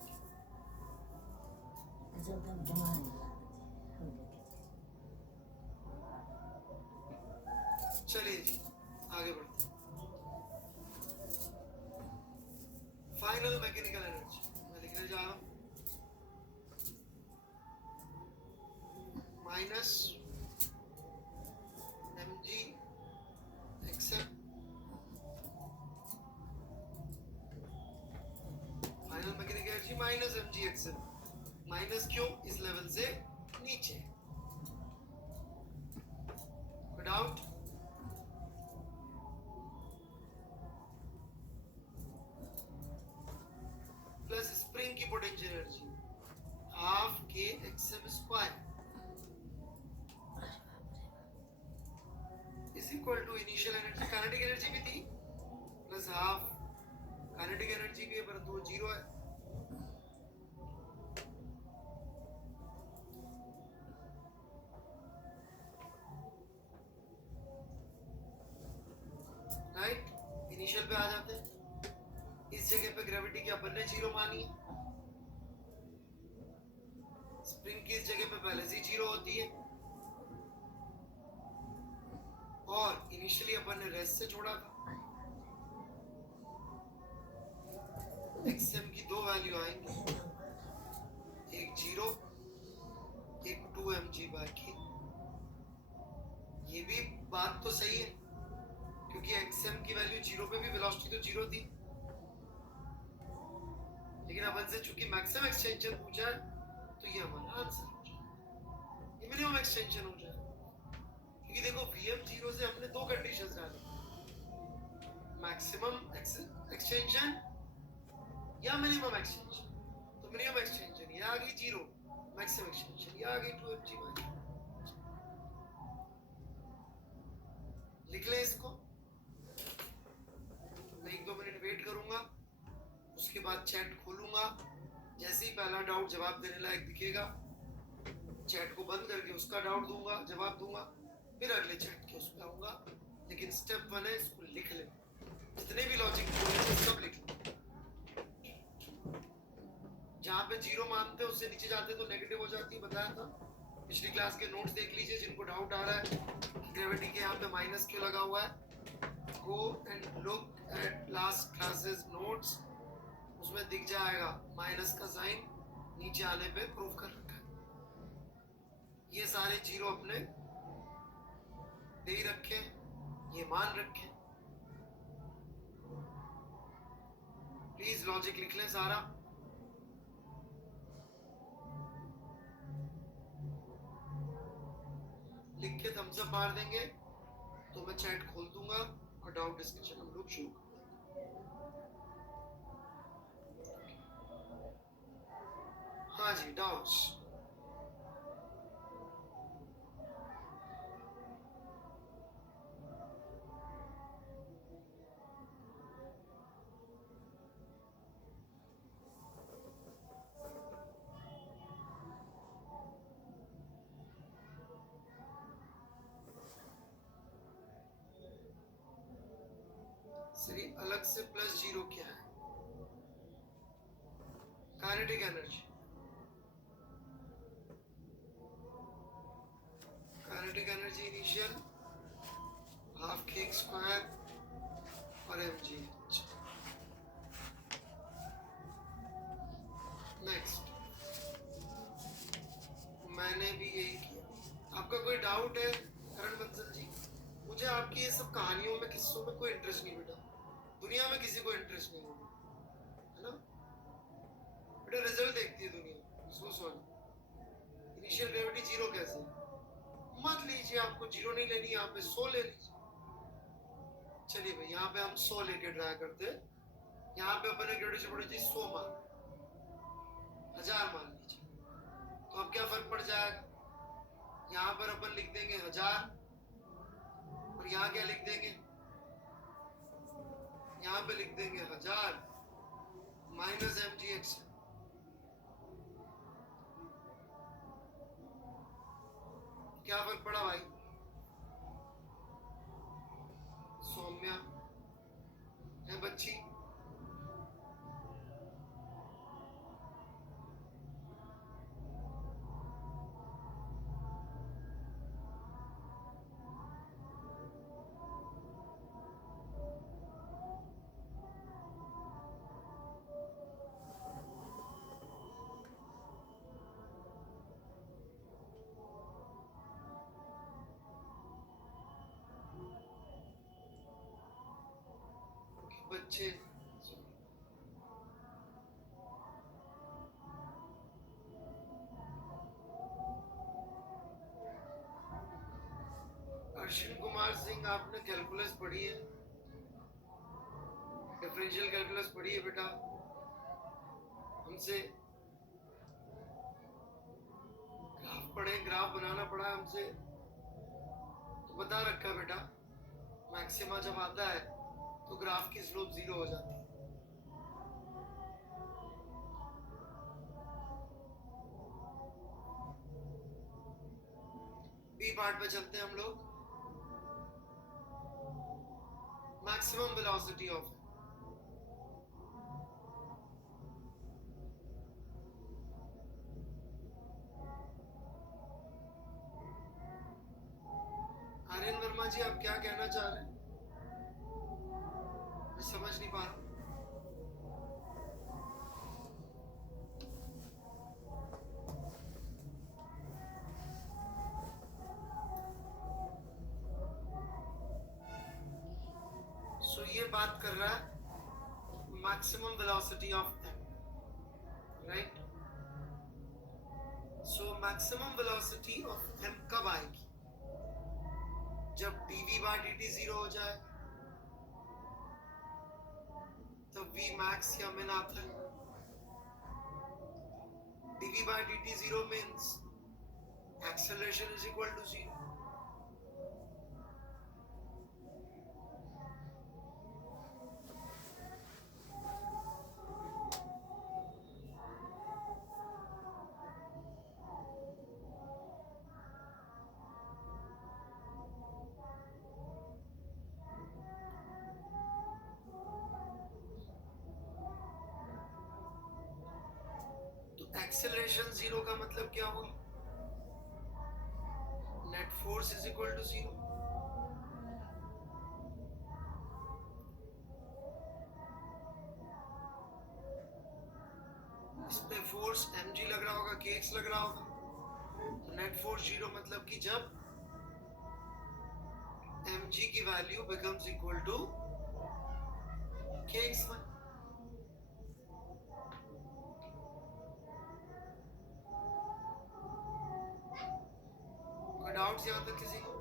चलिए जी आगे बढ़ते हैं। फाइनल मैकेनिकल एनर्जी मैं लिखने जा रहा हूं, minus mg except final mechanical energy minus mg except. Minus क्यों? इस लेवल से नीचे। डाउट? प्लस स्प्रिंग की पोटेंशियल एनर्जी हाफ के एक्सएम square is equal to initial energy, kinetic energy भी थी, प्लस हाफ काइनेटिक एनर्जी भी है, परंतु वो जीरो है। राइट? इनिशियल पे आ जाते हैं। इस जगह पे ग्रेविटी की अपन ने जीरो मानी है, स्प्रिंग की इस जगह पे पहले से जीरो होती है, और इनिशियली अपन ने रेस्ट से छोड़ा था। एक्सएम की दो वैल्यू आएंगी, एक जीरो, एक 2mg/k। ये भी बात तो सही है, क्योंकि एक्सएम की वैल्यू जीरो पे भी वेलोसिटी तो जीरो थी, लेकिन अपन से चूंकि मैक्सिमम एक्सटेंशन पूछा है तो ये हमारा आंसर हो जाए, ये मिनिमम एक्सटेंशन हो जाए। क्योंकि देखो vm जीरो से हमने दो कंडीशंस डाली, मैक्सिमम एक्सटेंशन या मिनिमम एक्सटेंशन। तो मिनिमम एक्सटेंशन ये आ गई जीरो, मैक्सिमम एक्सटेंशन ये आ गई 2mg/k। लिख लें इसको, मैं 1-2 मिनट वेट करूंगा, उसके बाद चैट खोलूंगा। जैसे ही पहला डाउट जवाब देने लायक दिखेगा, चैट को बंद करके उसका डाउट दूंगा, जवाब दूंगा, फिर अगले चैट के उस पे आऊंगा। लेकिन स्टेप 1 है, इसको लिख ले, जितने भी लॉजिक सब लिख लो। जहाँ पे जीरो मानते हैं उससे नीचे जाते तो नेगेटिव हो जाती है, बताया था। पिछली क्लास के नोट्स देख लीजिए जिनको डाउट आ रहा है कि ग्रेविटी के यहाँ पे माइनस क्यों लगा हुआ है, go and look at last classes notes, उसमें दिख जाएगा माइनस का साइन नीचे आने पे प्रूव कर रखा है। ये सारे जीरो अपने दे ही रखे, ये मान रखे। प्लीज लॉजिक लिख लें सारा। लिख के थम्स अप मार देंगे तो मैं चैट खोल दूंगा और डाउट डिस्कशन हम लोग शुरू कर देंगे। हाँ जी, डाउट्स। सही, अलग से प्लस जीरो क्या है? Kinetic energy. Kinetic energy initial half के स्क्वायर और mg। नेक्स्ट, मैंने भी यही किया। आपका कोई डाउट है करण बंसल जी? मुझे आपकी ये सब कहानियों में, किस्सों में कोई इंटरेस्ट नहीं बेटा, दुनिया में किसी को इंटरेस्ट नहीं होगा, है ना बेटा? रिजल्ट देखती है दुनिया, उसको सॉल्व। इनिशियल ग्रेविटी जीरो कैसे? मत लीजिए, आपको जीरो नहीं लेनी, यहाँ पे 100 ले लीजिए। चलिए भाई, यहाँ पे हम 100 लेके ट्राई करते हैं। यहाँ पे अपन ने ग्रेविटी से पड़ी थी 100 मान, 1000 मान लीजिए, तो अब क्या फर्क पड़ जाएगा? यहाँ पर अपन लिख देंगे 1000 और यहाँ क्या लिख देंगे? यहाँ पे लिख देंगे 1000 माइनस mgx। क्या फर्क पड़ा भाई? सौम्या है बच्ची, बच्चे। अर्शिन कुमार सिंह, आपने कैलकुलस पढ़ी है? डिफरेंशियल कैलकुलस पढ़ी है बेटा? हमसे ग्राफ पढ़े, ग्राफ बनाना पड़ा हमसे, तो बता रखा बेटा मैक्सिमा जब आता है तो ग्राफ की स्लोप जीरो हो जाती है। बी पार्ट पे चलते हैं हम लोग। Maximum velocity of Aryan Verma ji, आप क्या कहना चाह रहे हैं? मैं समझ नहीं पा रहा। सो ये बात कर रहा है maximum velocity of m, right? So maximum velocity of m कब आएगी? जब dv by dt जीरो हो जाए, तो v max या min आता है। dv by dt zero means acceleration is equal to zero। Acceleration zero का मतलब क्या हुआ? Net force is equal to zero. इस पे फोर्स mg लग रहा होगा, kx लग रहा होगा, तो नेट फोर्स जीरो मतलब कि जब mg की value becomes equal to kx1। कोई डाउट्स यहाँ तक किसी को?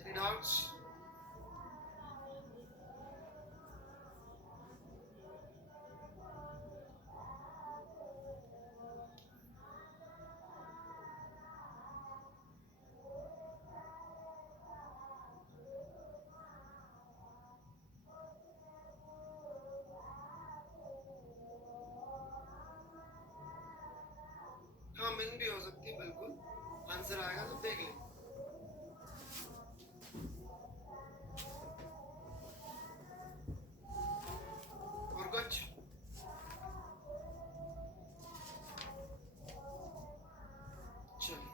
Any doubts? हाँ, मिन भी हो सकती है, बिल्कुल। आंसर आएगा तो देख लें। और कुछ? चलिए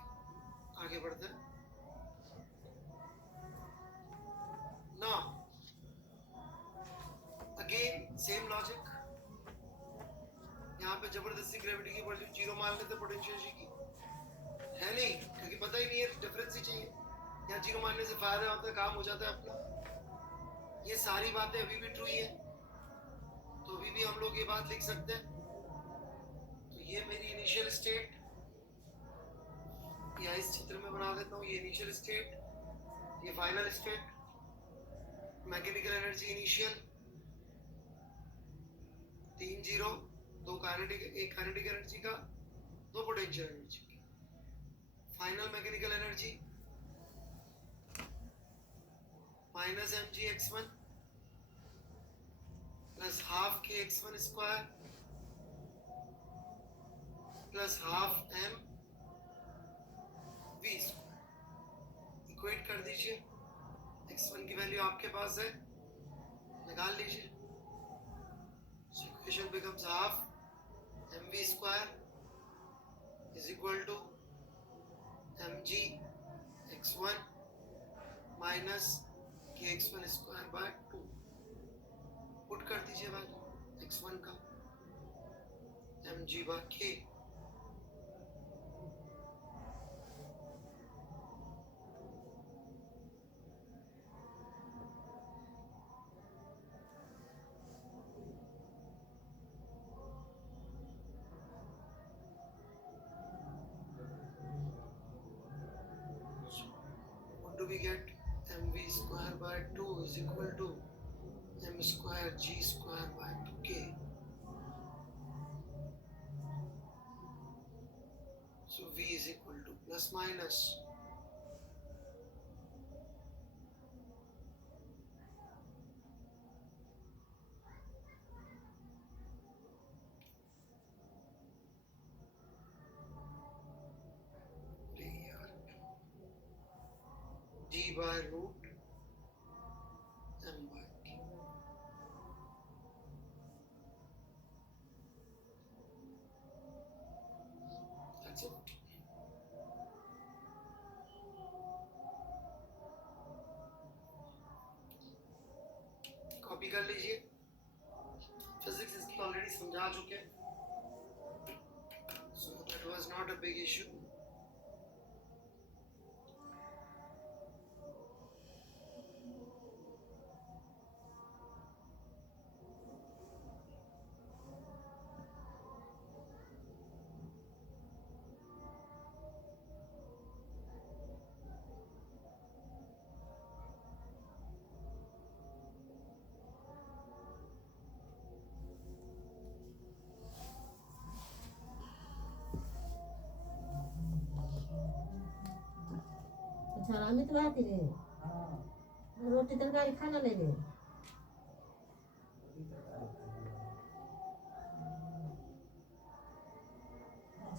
आगे बढ़ते हैं। ना अगेन सेम लॉजिक। यहाँ पे जबरदस्ती ग्रेविटी की वैल्यू जीरो मान लेते पोटेंशियल जी की, है नहीं, क्योंकि पता ही नहीं है, डिफरेंस ही चाहिए। यहाँ जीरो मानने से फायदा होता है, काम हो जाता है अपना। ये सारी बातें अभी भी ट्रू ही है, तो अभी भी हम लोग ये बात लिख सकते हैं। तो ये मेरी इनिशियल स्टेट, या इस चित्र में बना देता हूँ, ये इनिशियल स्टेट, ये final state. Mechanical energy initial 3 zero, दो काइनेटिक, एक काइनेटिक एनर्जी का, दो पोटेंशियल एनर्जी की। Final mechanical energy minus mg(x1) plus half kx1 square plus half mv square. Equate कर दीजिए, x1 की वैल्यू आपके पास है, निकाल लीजिए। Equation becomes half mv square is equal to mg(x1) minus kx1 square by 2। Put कर दीजिए वैल्यू x1 का, mg by k। What do we get? mv square by 2 is equal to m square g square by 2k. So v is equal to plus minus d by root m by k. That's it. Copy कर लीजिए, physics इसकी already समझा चुके हैं, so that was not a big issue. अच्छा अमित बात रे रोटी तरकारी खाना ले ले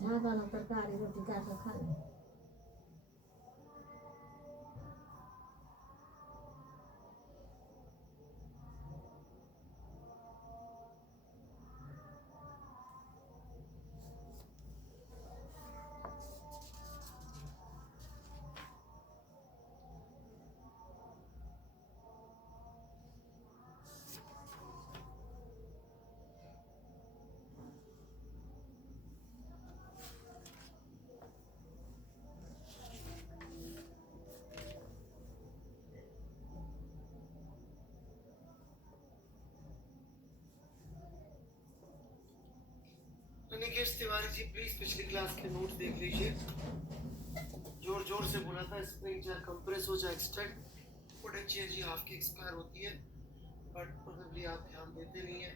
झागा ना तरकारी रोटी काट के खा ले राकेश तिवारी जी प्लीज पिछली क्लास के नोट्स देख लीजिए। जोर जोर से बोला था स्प्रिंग चाहे कंप्रेस हो चाहे एक्सटेंड, पोटेंशियल जी हाफ की एक्सपायर होती है, बट प्रोबेबली आप ध्यान देते नहीं है।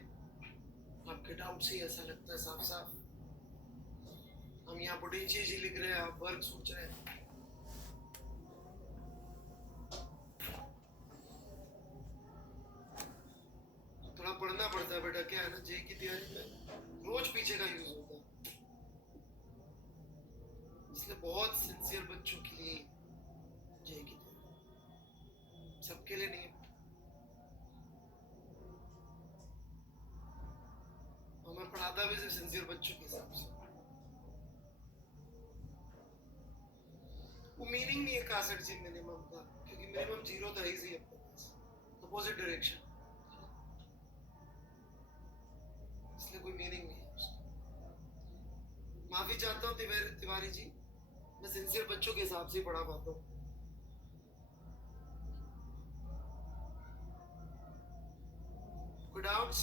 आपके डाउट से ही ऐसा लगता है साफ साफ। हम यहाँ पोटेंशियल जी लिख रहे हैं, आप वर्क सोच रहे हैं। थोड़ा पढ़ना पड़ता है बेटा, क्या है ना जे की तैयारी में रोज पीछे का यूज होता है, इसलिए बहुत सिंसियर बच्चों के लिए जे की तैयारी, सबके लिए नहीं है। और मैं पढ़ाता भी सिर्फ सिंसियर बच्चों के हिसाब से। वो मीनिंग नहीं है कासेट जी मिनिमम का, क्योंकि मिनिमम जीरो था ही अपने पास, अपोजिट डायरेक्शन, इसलिए कोई मीनिंग नहीं है उसका। माफी चाहता हूँ तिवारी जी, मैं सिंसियर बच्चों के हिसाब से पढ़ा पाता हूँ। कोई डाउट्स?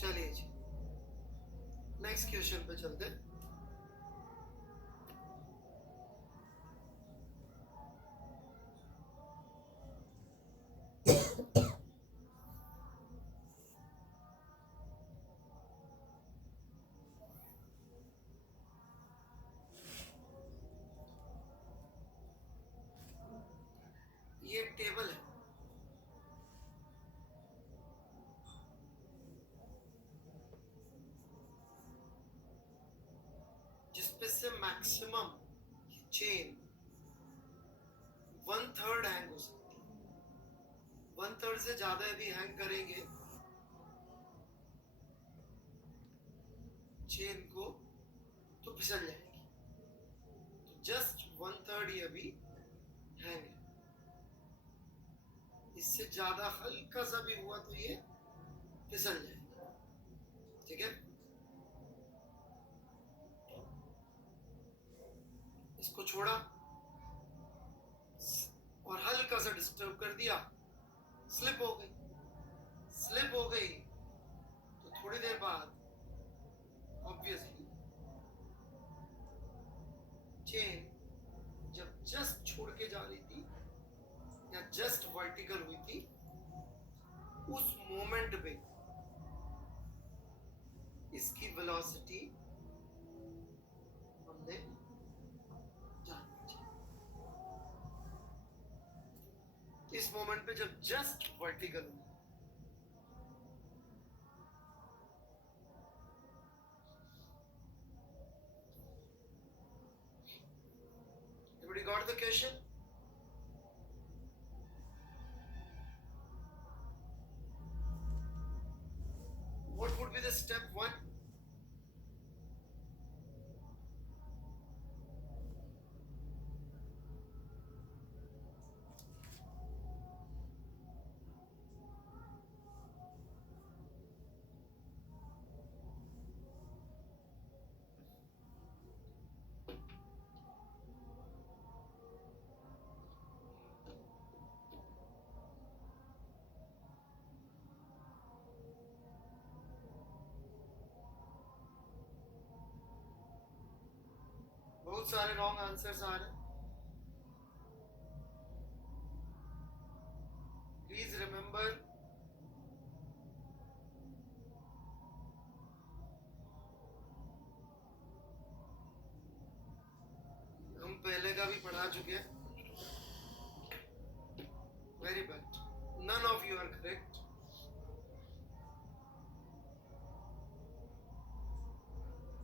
चलिए जी नेक्स्ट क्वेश्चन पे चलते हैं। ये एक टेबल है, जिसपे से मैक्सिमम चेन 1/3 हैंग हो सकती है। 1/3 से ज्यादा यदि हैंग करेंगे चेन को तो फिसल जाएगी। तो जस्ट 1/3 ये अभी हैंग है, इससे ज्यादा हल्का सा भी हुआ तो ये फिसल जाएगा। ठीक है, इसको छोड़ा और हल्का सा डिस्टर्ब कर दिया, स्लिप हो गई। स्लिप हो गई तो थोड़ी देर बाद ऑब्वियसली चेन जब जस्ट छोड़ के जा रही थी या जस्ट वर्टिकल हुई थी, उस मोमेंट पे इसकी वेलोसिटी हमने जाननी चाहिए। इस मोमेंट पे जब जस्ट वर्टिकल हुई, everybody got the question? What would be the step one? बहुत सारे रॉन्ग आंसर्स आ रहे हैं। प्लीज रिमेंबर, हम पहले का भी पढ़ा चुके हैं। Very bad, none of you are correct.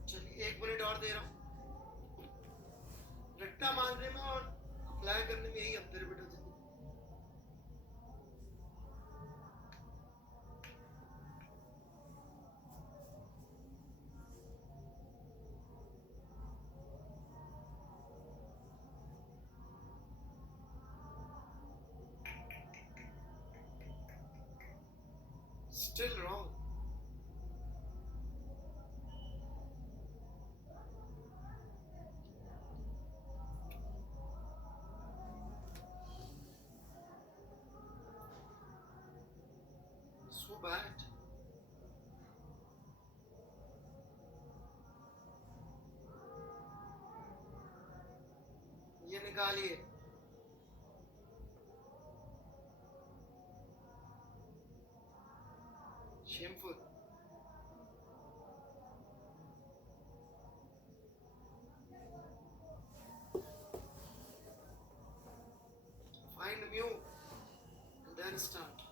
चलिए 1 मिनट और दे रहा हूं। रट्टा मारने में और अप्लाई करने में यही अंतर है बेटा। Still wrong. bad. ये निकालिए. Shameful. Find mu and then start.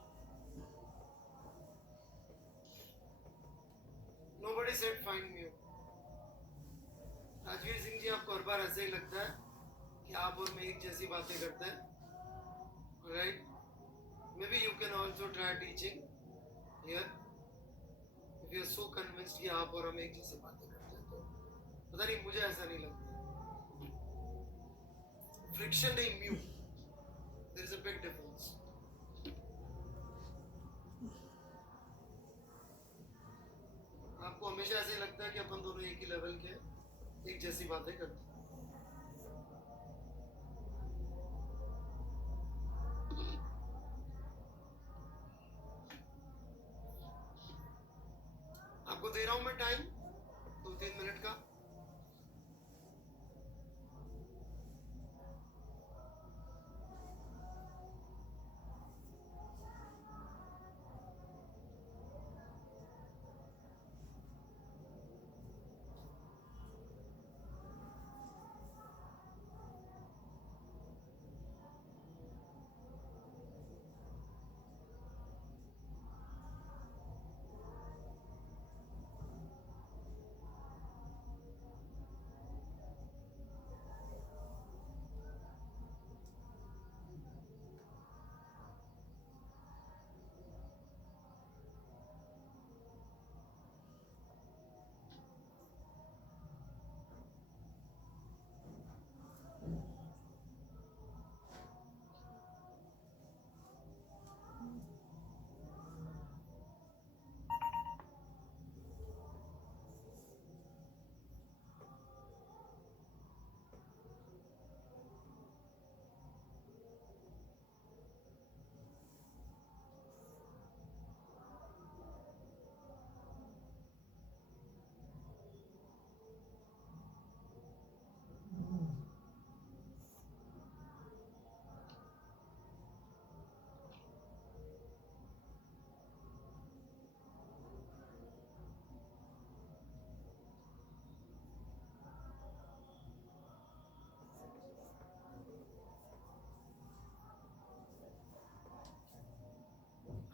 Nobody said find mu. Rajveer Singh ji, आपको हर बार ऐसे ही लगता है कि आप और मैं एक जैसी बातें करते हैं, right? Maybe you can also try teaching here. If you are so convinced कि आप और हम एक जैसी बातें करते हैं, तो पता नहीं, मुझे ऐसा नहीं लगता. Friction नहीं, mu. There is a big difference. आपको हमेशा ऐसे लगता है कि अपन दोनों एक ही लेवल के, एक जैसी बातें करते हैं. आपको दे रहा हूं मैं टाइम 2-3 मिनट का.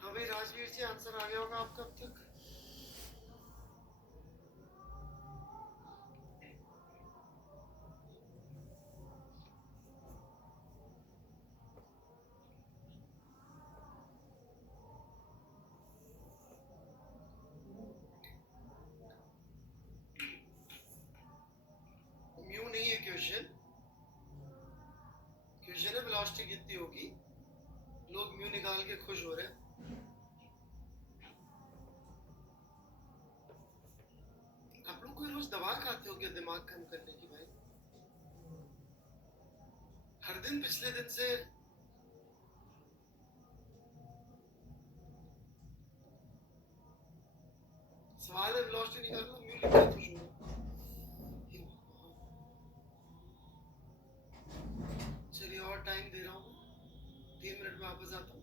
हाँ भाई राजवीर जी, आंसर आ गया होगा आपका अब तक. म्यू नहीं है क्वेश्चन. क्वेश्चन है वेलोसिटी कितनी होगी. लोग म्यू निकाल के खुश हो रहे हैं. आप लोग कोई रोज दवा खाते हो क्या दिमाग कम करने की भाई? हर दिन पिछले दिन से सवाल है वेलोसिटी निकालो, म्यू लिख के खुश हो रहे हो. चलिए और टाइम दे रहा हूँ, 3 मिनट में वापस आता हूँ.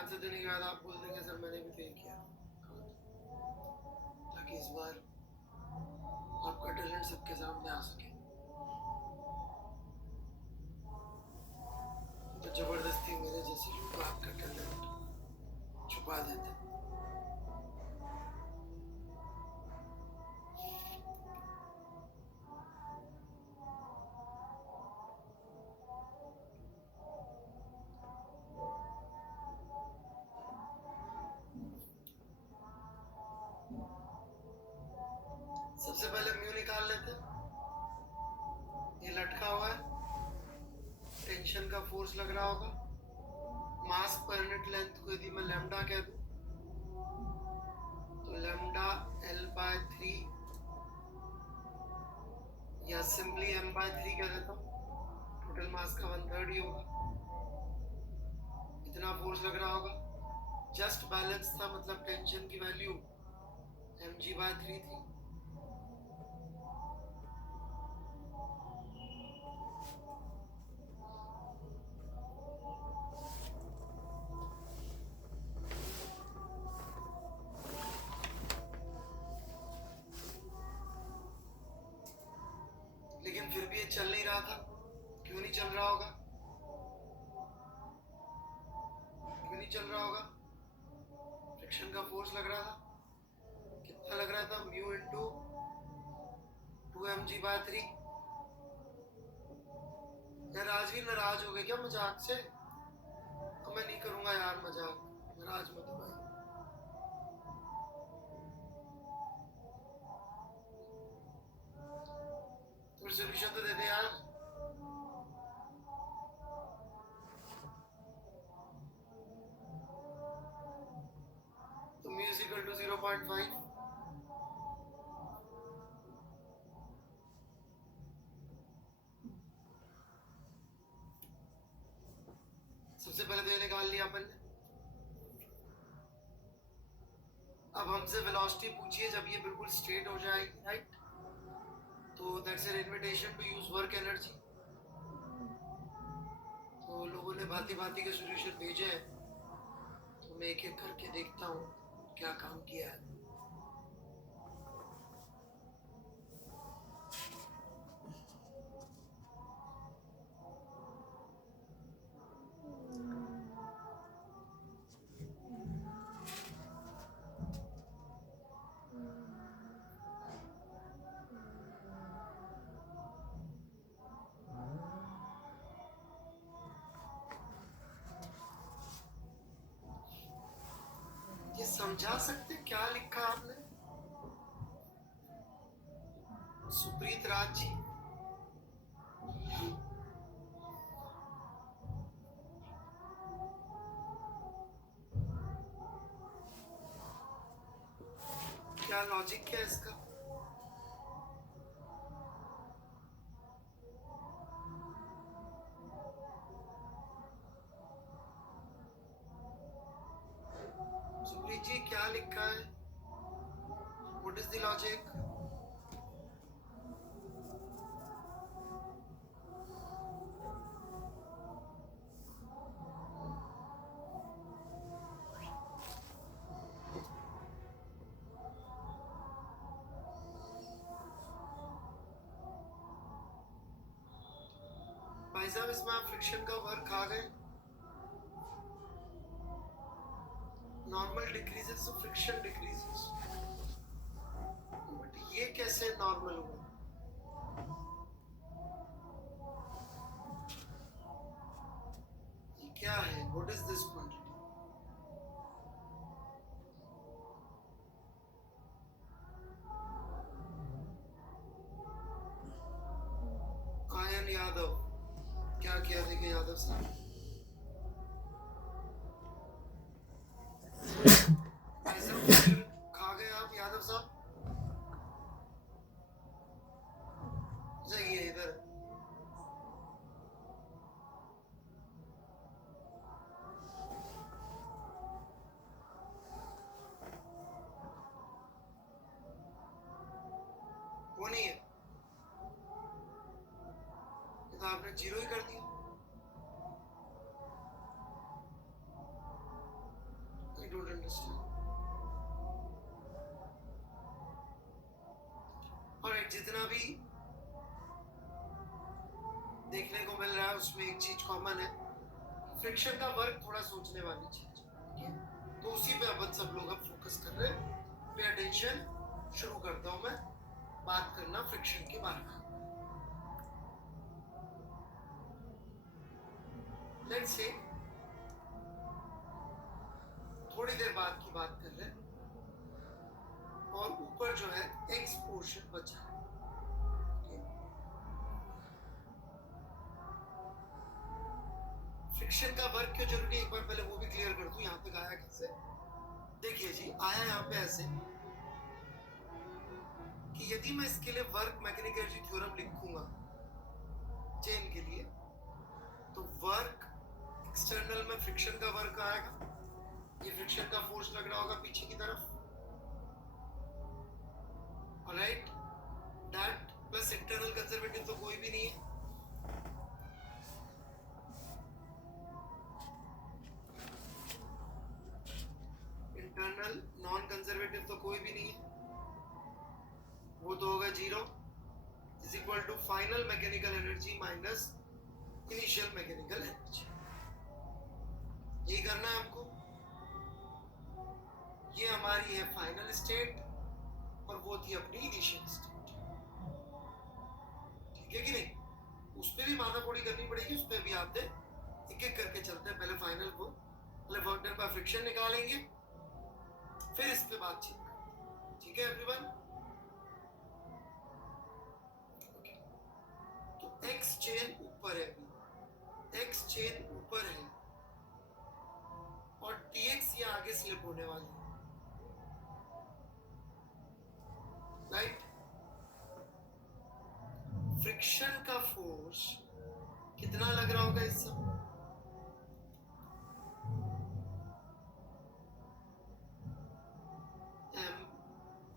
आंसर देने के बाद आप बोल देंगे सर मैंने भी तो ये किया, ताकि इस बार आपका टैलेंट सबके सामने आ सके। तो जबरदस्ती मेरे जैसे लोग आपका टैलेंट छुपा देते हैं। सबसे पहले म्यू निकाल लेते हैं। ये लटका हुआ है, टेंशन का फोर्स लग रहा होगा। मास पर यूनिट लेंथ को यदि मैं लैम्डा कह दूं तो लैम्डा L/3 या सिंपली M/3 कह देता हूं। टोटल मास का 1/3 ही होगा। इतना फोर्स लग रहा होगा। जस्ट बैलेंस था, मतलब टेंशन की वैल्यू mg/3 थी। लेकिन फिर भी ये चल नहीं रहा था। क्यों नहीं चल रहा होगा? क्यों नहीं चल रहा होगा? फ्रिक्शन का फोर्स लग रहा था। कितना लग रहा था? Mu into 2mg/3। यार राजवीर नाराज हो गए क्या मजाक से? अब मैं नहीं करूंगा यार मजाक, नाराज मत हो भाई। फिर सोल्यूशन तो दे दे यार। तो म्यू इज इक्वल टू 0.5। सबसे पहले तो ये निकाल लिया अपन ने। अब हमसे वेलोसिटी पूछिए जब ये बिल्कुल स्ट्रेट हो जाएगी, राइट? तो that's an invitation to use work energy. तो लोगों ने भांति भांति के सॉल्यूशन भेजे हैं, तो मैं एक एक करके देखता हूँ क्या काम किया है। ये समझा सकते क्या लिखा आपने? सुप्रीत राज जी, क्या लॉजिक क्या है इसका? सुप्रीत जी क्या लिखा है? What is the logic? भाई साहब इसमें आप फ्रिक्शन का वर्क आ गए। नॉर्मल डिक्रीजेस तो फ्रिक्शन डिक्रीजेस, बट ये कैसे नॉर्मल हुआ? ये क्या है? What is this quantity? Ion Yadav, क्या किया देखिए यादव साहब। ऐसा क्वेश्चन खा गए आप यादव साहब। जाइए इधर। वो नहीं है, ये तो आपने जीरो ही कर दिया। अंडरस्टैंड? और जितना भी देखने को मिल रहा है उसमें एक चीज कॉमन है, फ्रिक्शन का वर्क थोड़ा सोचने वाली चीज है, तो उसी पे अपन सब लोग अब फोकस कर रहे हैं। पे अटेंशन, शुरू करता हूं मैं बात करना फ्रिक्शन के बारे में। लेट्स से थोड़ी देर बाद की बात कर रहे हैं और ऊपर जो है एक्स पोर्शन बचा है। फ्रिक्शन का वर्क क्यों जरूरी है, एक बार पहले वो भी क्लियर कर दूं। यहां तक आया कैसे? देखिए जी, आया यहां पे ऐसे कि यदि मैं इसके लिए वर्क मैकेनिकल एनर्जी थ्योरम लिखूंगा चेन के लिए, तो वर्क एक्सटर्नल में फ्रिक्शन का वर्क आएगा, ये फ्रिक्शन का फोर्स लग रहा होगा पीछे की तरफ, alright, that plus internal conservative तो कोई भी नहीं है, इंटरनल नॉन कंजर्वेटिव तो कोई भी नहीं है, वो तो होगा 0 is equal to final mechanical energy minus initial mechanical energy. यही करना है हमको। ये हमारी है फाइनल स्टेट और वो थी अपनी इनिशियल स्टेट, ठीक है कि नहीं? उस पर भी माथापौड़ी करनी पड़ेगी, उस पर भी आप दे एक एक करके चलते हैं। पहले फाइनल को, पहले वर्क डन बाय फ्रिक्शन निकालेंगे, फिर इस पे बातचीत करेंगे, ठीक है एवरीवन? तो एक्स चेन ऊपर है, एक्स चेन ऊपर है और dx ये आगे स्लिप होने वाली है, राइट? फ्रिक्शन का फोर्स कितना लग रहा होगा इस समय? m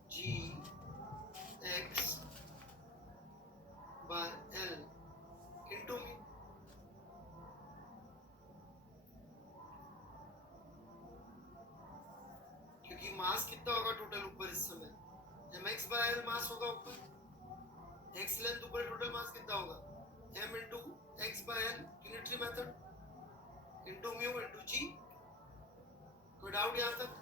g x by l into mu। क्योंकि मास कितना होगा टोटल ऊपर इस समय? mx by l मास होगा ऊपर, x लेंथ ऊपर, टोटल मास कितना होगा? m into x by l, unitary method, into mu into g। कोई डाउट यहां तक?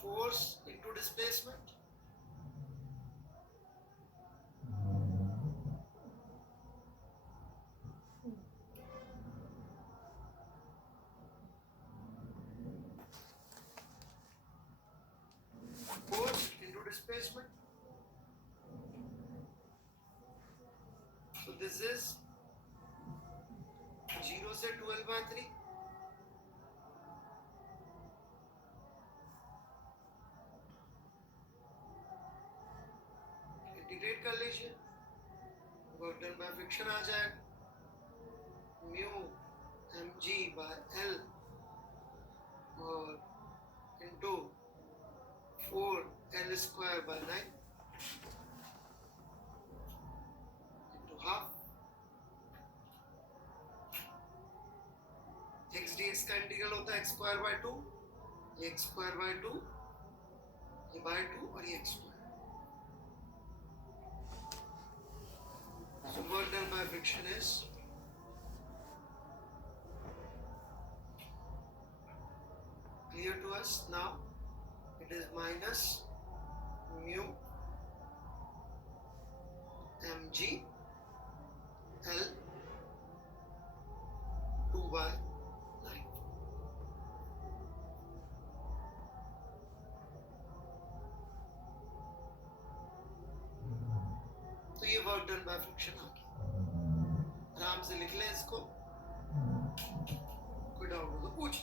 Force into displacement, force into displacement, so this is 0 से 12/3, इंटीग्रेट कर लीजिए, वर्क डन बाय फ्रिक्शन आ जाएगा म्यू mg by l और into 4 l square by 9 into half. x dx का integral होता है x स्क्वायर बाय 2, ये x स्क्वायर बाय 2, ये बाय 2 और ये x square. So work done by friction is clear to us now. It is minus mu mg l 2/9। तो ये work done by friction आ गया। आराम से लिख लें इसको, कोई डाउट हो तो पूछ।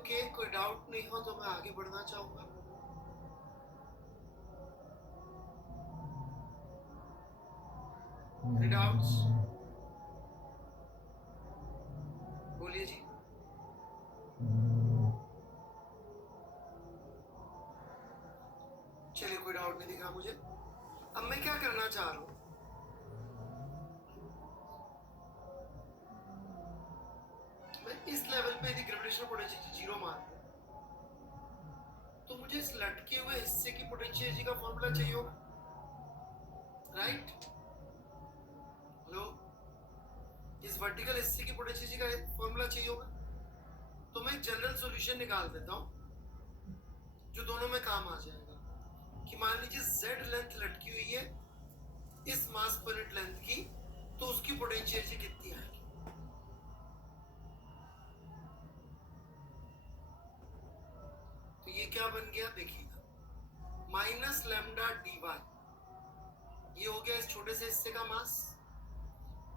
ओके, कोई डाउट नहीं हो तो मैं आगे बढ़ना चाहूंगा। Any doubts? बोलिए जी। चलिए, कोई डाउट नहीं दिखा मुझे। अब मैं क्या करना चाह रहा हूं, मैं इस लेवल पे यदि ग्रेविटेशनल पोटेंशियल जीरो मान लूं, तो मुझे इस लटके हुए हिस्से की पोटेंशियल एनर्जी का फॉर्मूला चाहिए होगा, राइट? हेलो, इस वर्टिकल हिस्से की पोटेंशियल एनर्जी का फॉर्मूला चाहिए होगा। तो मैं एक जनरल सॉल्यूशन निकाल देता हूं जो दोनों में काम आ जाएगा, कि मान लीजिए z लेंथ लटकी हुई है इस मास पर यूनिट लेंथ की, तो उसकी पोटेंशियल एनर्जी कितनी आएगी? तो ये क्या बन गया देखिएगा, माइनस लैम्डा dy। ये हो गया इस छोटे से हिस्से का मास।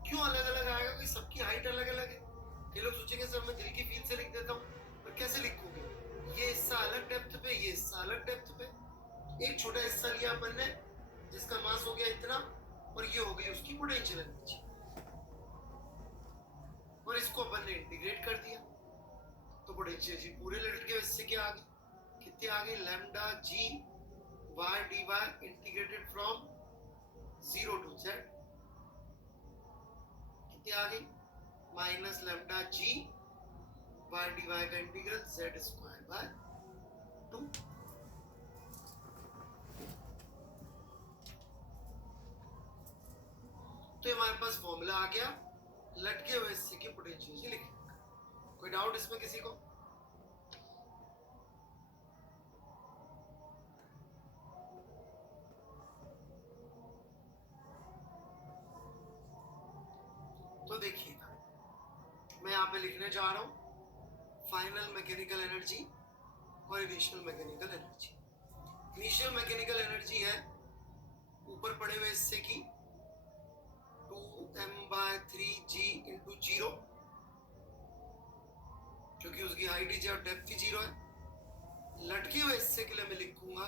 क्यों अलग अलग आएगा? क्योंकि सबकी हाइट अलग अलग है। कई लोग सोचेंगे सर मैं दिल की फील से लिख देता हूँ, पर कैसे लिखोगे? ये हिस्सा अलग डेप्थ पे, ये हिस्सा अलग डेप्थ पे। एक छोटा हिस्सा लिया अपन ने जिसका मास हो गया इतना, और ये हो गई उसकी पोटेंशियल एनर्जी, और इसको अपन ने इंटीग्रेट कर दिया, तो पोटेंशियल एनर्जी पूरे लटके हिस्से के आ गई। कितने आ गई? Lambda g y d y integrated from 0 to z। कितनी आ गई? Minus lambda g y d y का इंटीग्रल z स्क्वायर बाय 2। तो हमारे पास फॉर्मूला आ गया लटके हुए हिस्से की पोटेंशियल एनर्जी लिखने का। कोई डाउट इसमें किसी को? तो देखिएगा, मैं यहाँ पे लिखने जा रहा हूँ फाइनल मैकेनिकल एनर्जी और initial mechanical energy. Initial mechanical energy है ऊपर पड़े हुए हिस्से की 2m/3g इंटू 0, क्योंकि उसकी हाइट ही और डेप्थ ही 0 है। लटके हुए हिस्से के लिए मैं लिखूंगा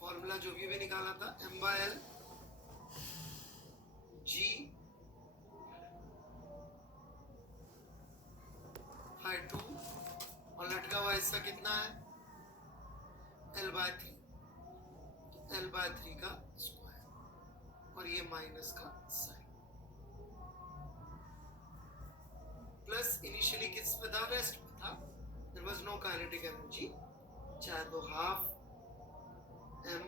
फॉर्मूला जो भी निकाला था, m/l g बाय 2, और लटका हुआ हिस्सा कितना है? l/3, तो l/3 का स्क्वायर, और ये माइनस का साइन, प्लस इनिशियली किस पे था? रेस्ट पे था। There was no kinetic energy, चाहे तो हाफ m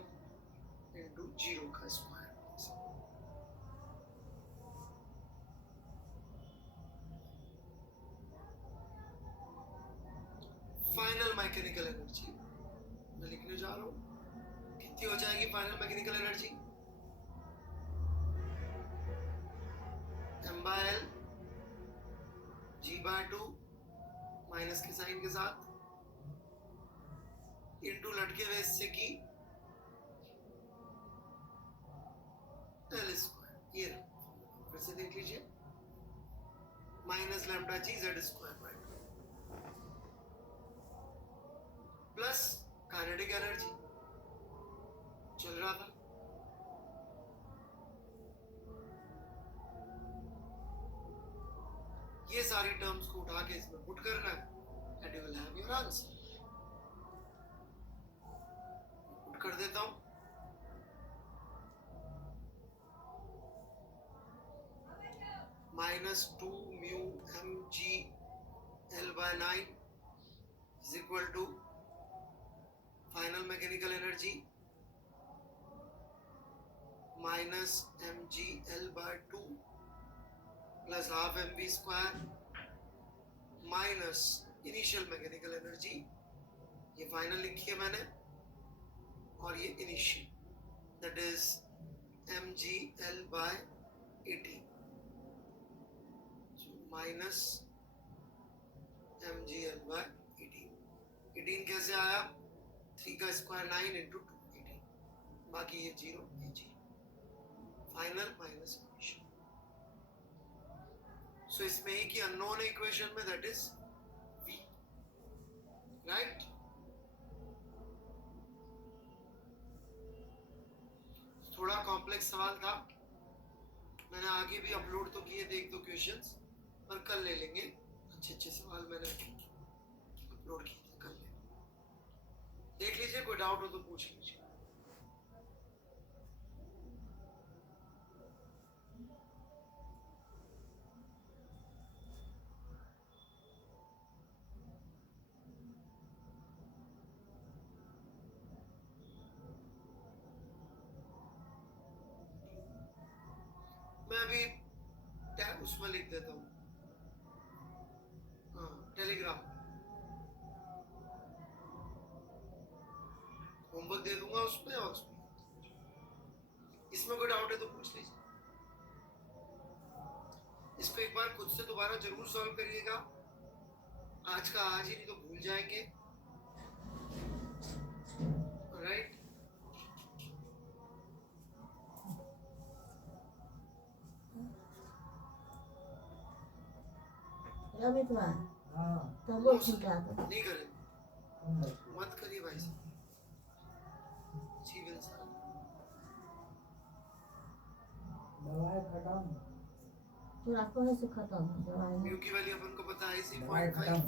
इंटू 0 का स्क्वायर। फाइनल मैकेनिकल एनर्जी मैं लिखने जा रहा हूँ। कितनी हो जाएगी final mechanical energy? m/l g/2 minus के साइन के साथ इंटू लटके हुए हिस्से की l स्क्वायर। ये फिर से देख लीजिए, minus lambda g z square by 2 plus kinetic energy चल रहा था, ये सारी टर्म्स को उठा के इसमें पुट करना है and you will have your answer. Put कर देता हूं, -2 mu m g l/9 is equal to final mechanical energy minus mg l/2 plus half mv square minus initial mechanical energy, ये फाइनल लिखी है मैंने, और ये initial, that is mg l/18 minus mg l/18। 18 कैसे आया? 3 का स्क्वायर 9 इंटू 2 18, बाकी ये 0 ये 0, फाइनल माइनस इनिशियल। सो इसमें एक ही अननोन इक्वेशन में, दैट इज v। राइट? थोड़ा कॉम्प्लेक्स सवाल था, मैंने आगे भी अपलोड तो किए थे 1-2 क्वेश्चंस, पर कल ले लेंगे। अच्छे सवाल मैंने अपलोड किए थे, कल ले देख लीजिए, कोई डाउट हो तो पूछ लीजिए। मैं अभी उसमें लिख देता हूँ, हाँ, टेलीग्राम होमवर्क दे दूंगा उसमें, और इसमें कोई डाउट है तो पूछ लीजिए। इसको एक बार खुद से दोबारा जरूर सॉल्व करिएगा, आज का आज ही, नहीं तो भूल जाएंगे। राइट? अमित भाई हाँ तब वो ठीक है तो नहीं करें, मत करिए भाई साहब, जीवन साहब। दवाई खत्म, पूरा कोहे से खत्म हो दवाई में। म्यूकी वाली अपन को पता है, इसी दवाई 0.5 खत्म।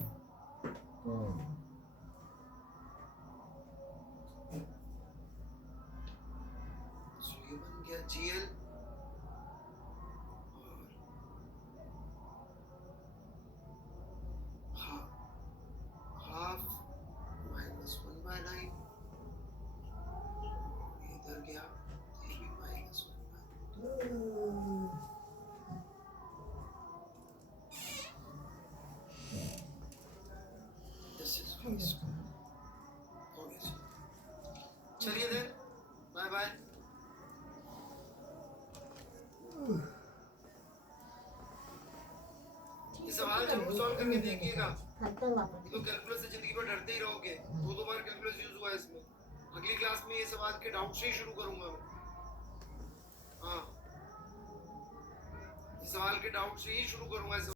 सो ये बन गया GL और हाफ -1/9, इधर गया ये भी -1/9। दिस इज हो गया सर। चलिए देन, बाय बाय। ये सवाल जरूर सॉल्व करके देखिएगा, खत्म वापस तो कैलकुलस से जिंदगी में डरते ही रहोगे। 2-2 बार कैलकुलस यूज हुआ है इसमें। अगली क्लास में ये सवाल के डाउट से ही शुरू करूंगा मैं। हाँ, इस सवाल के डाउट से ही शुरू करूंगा इस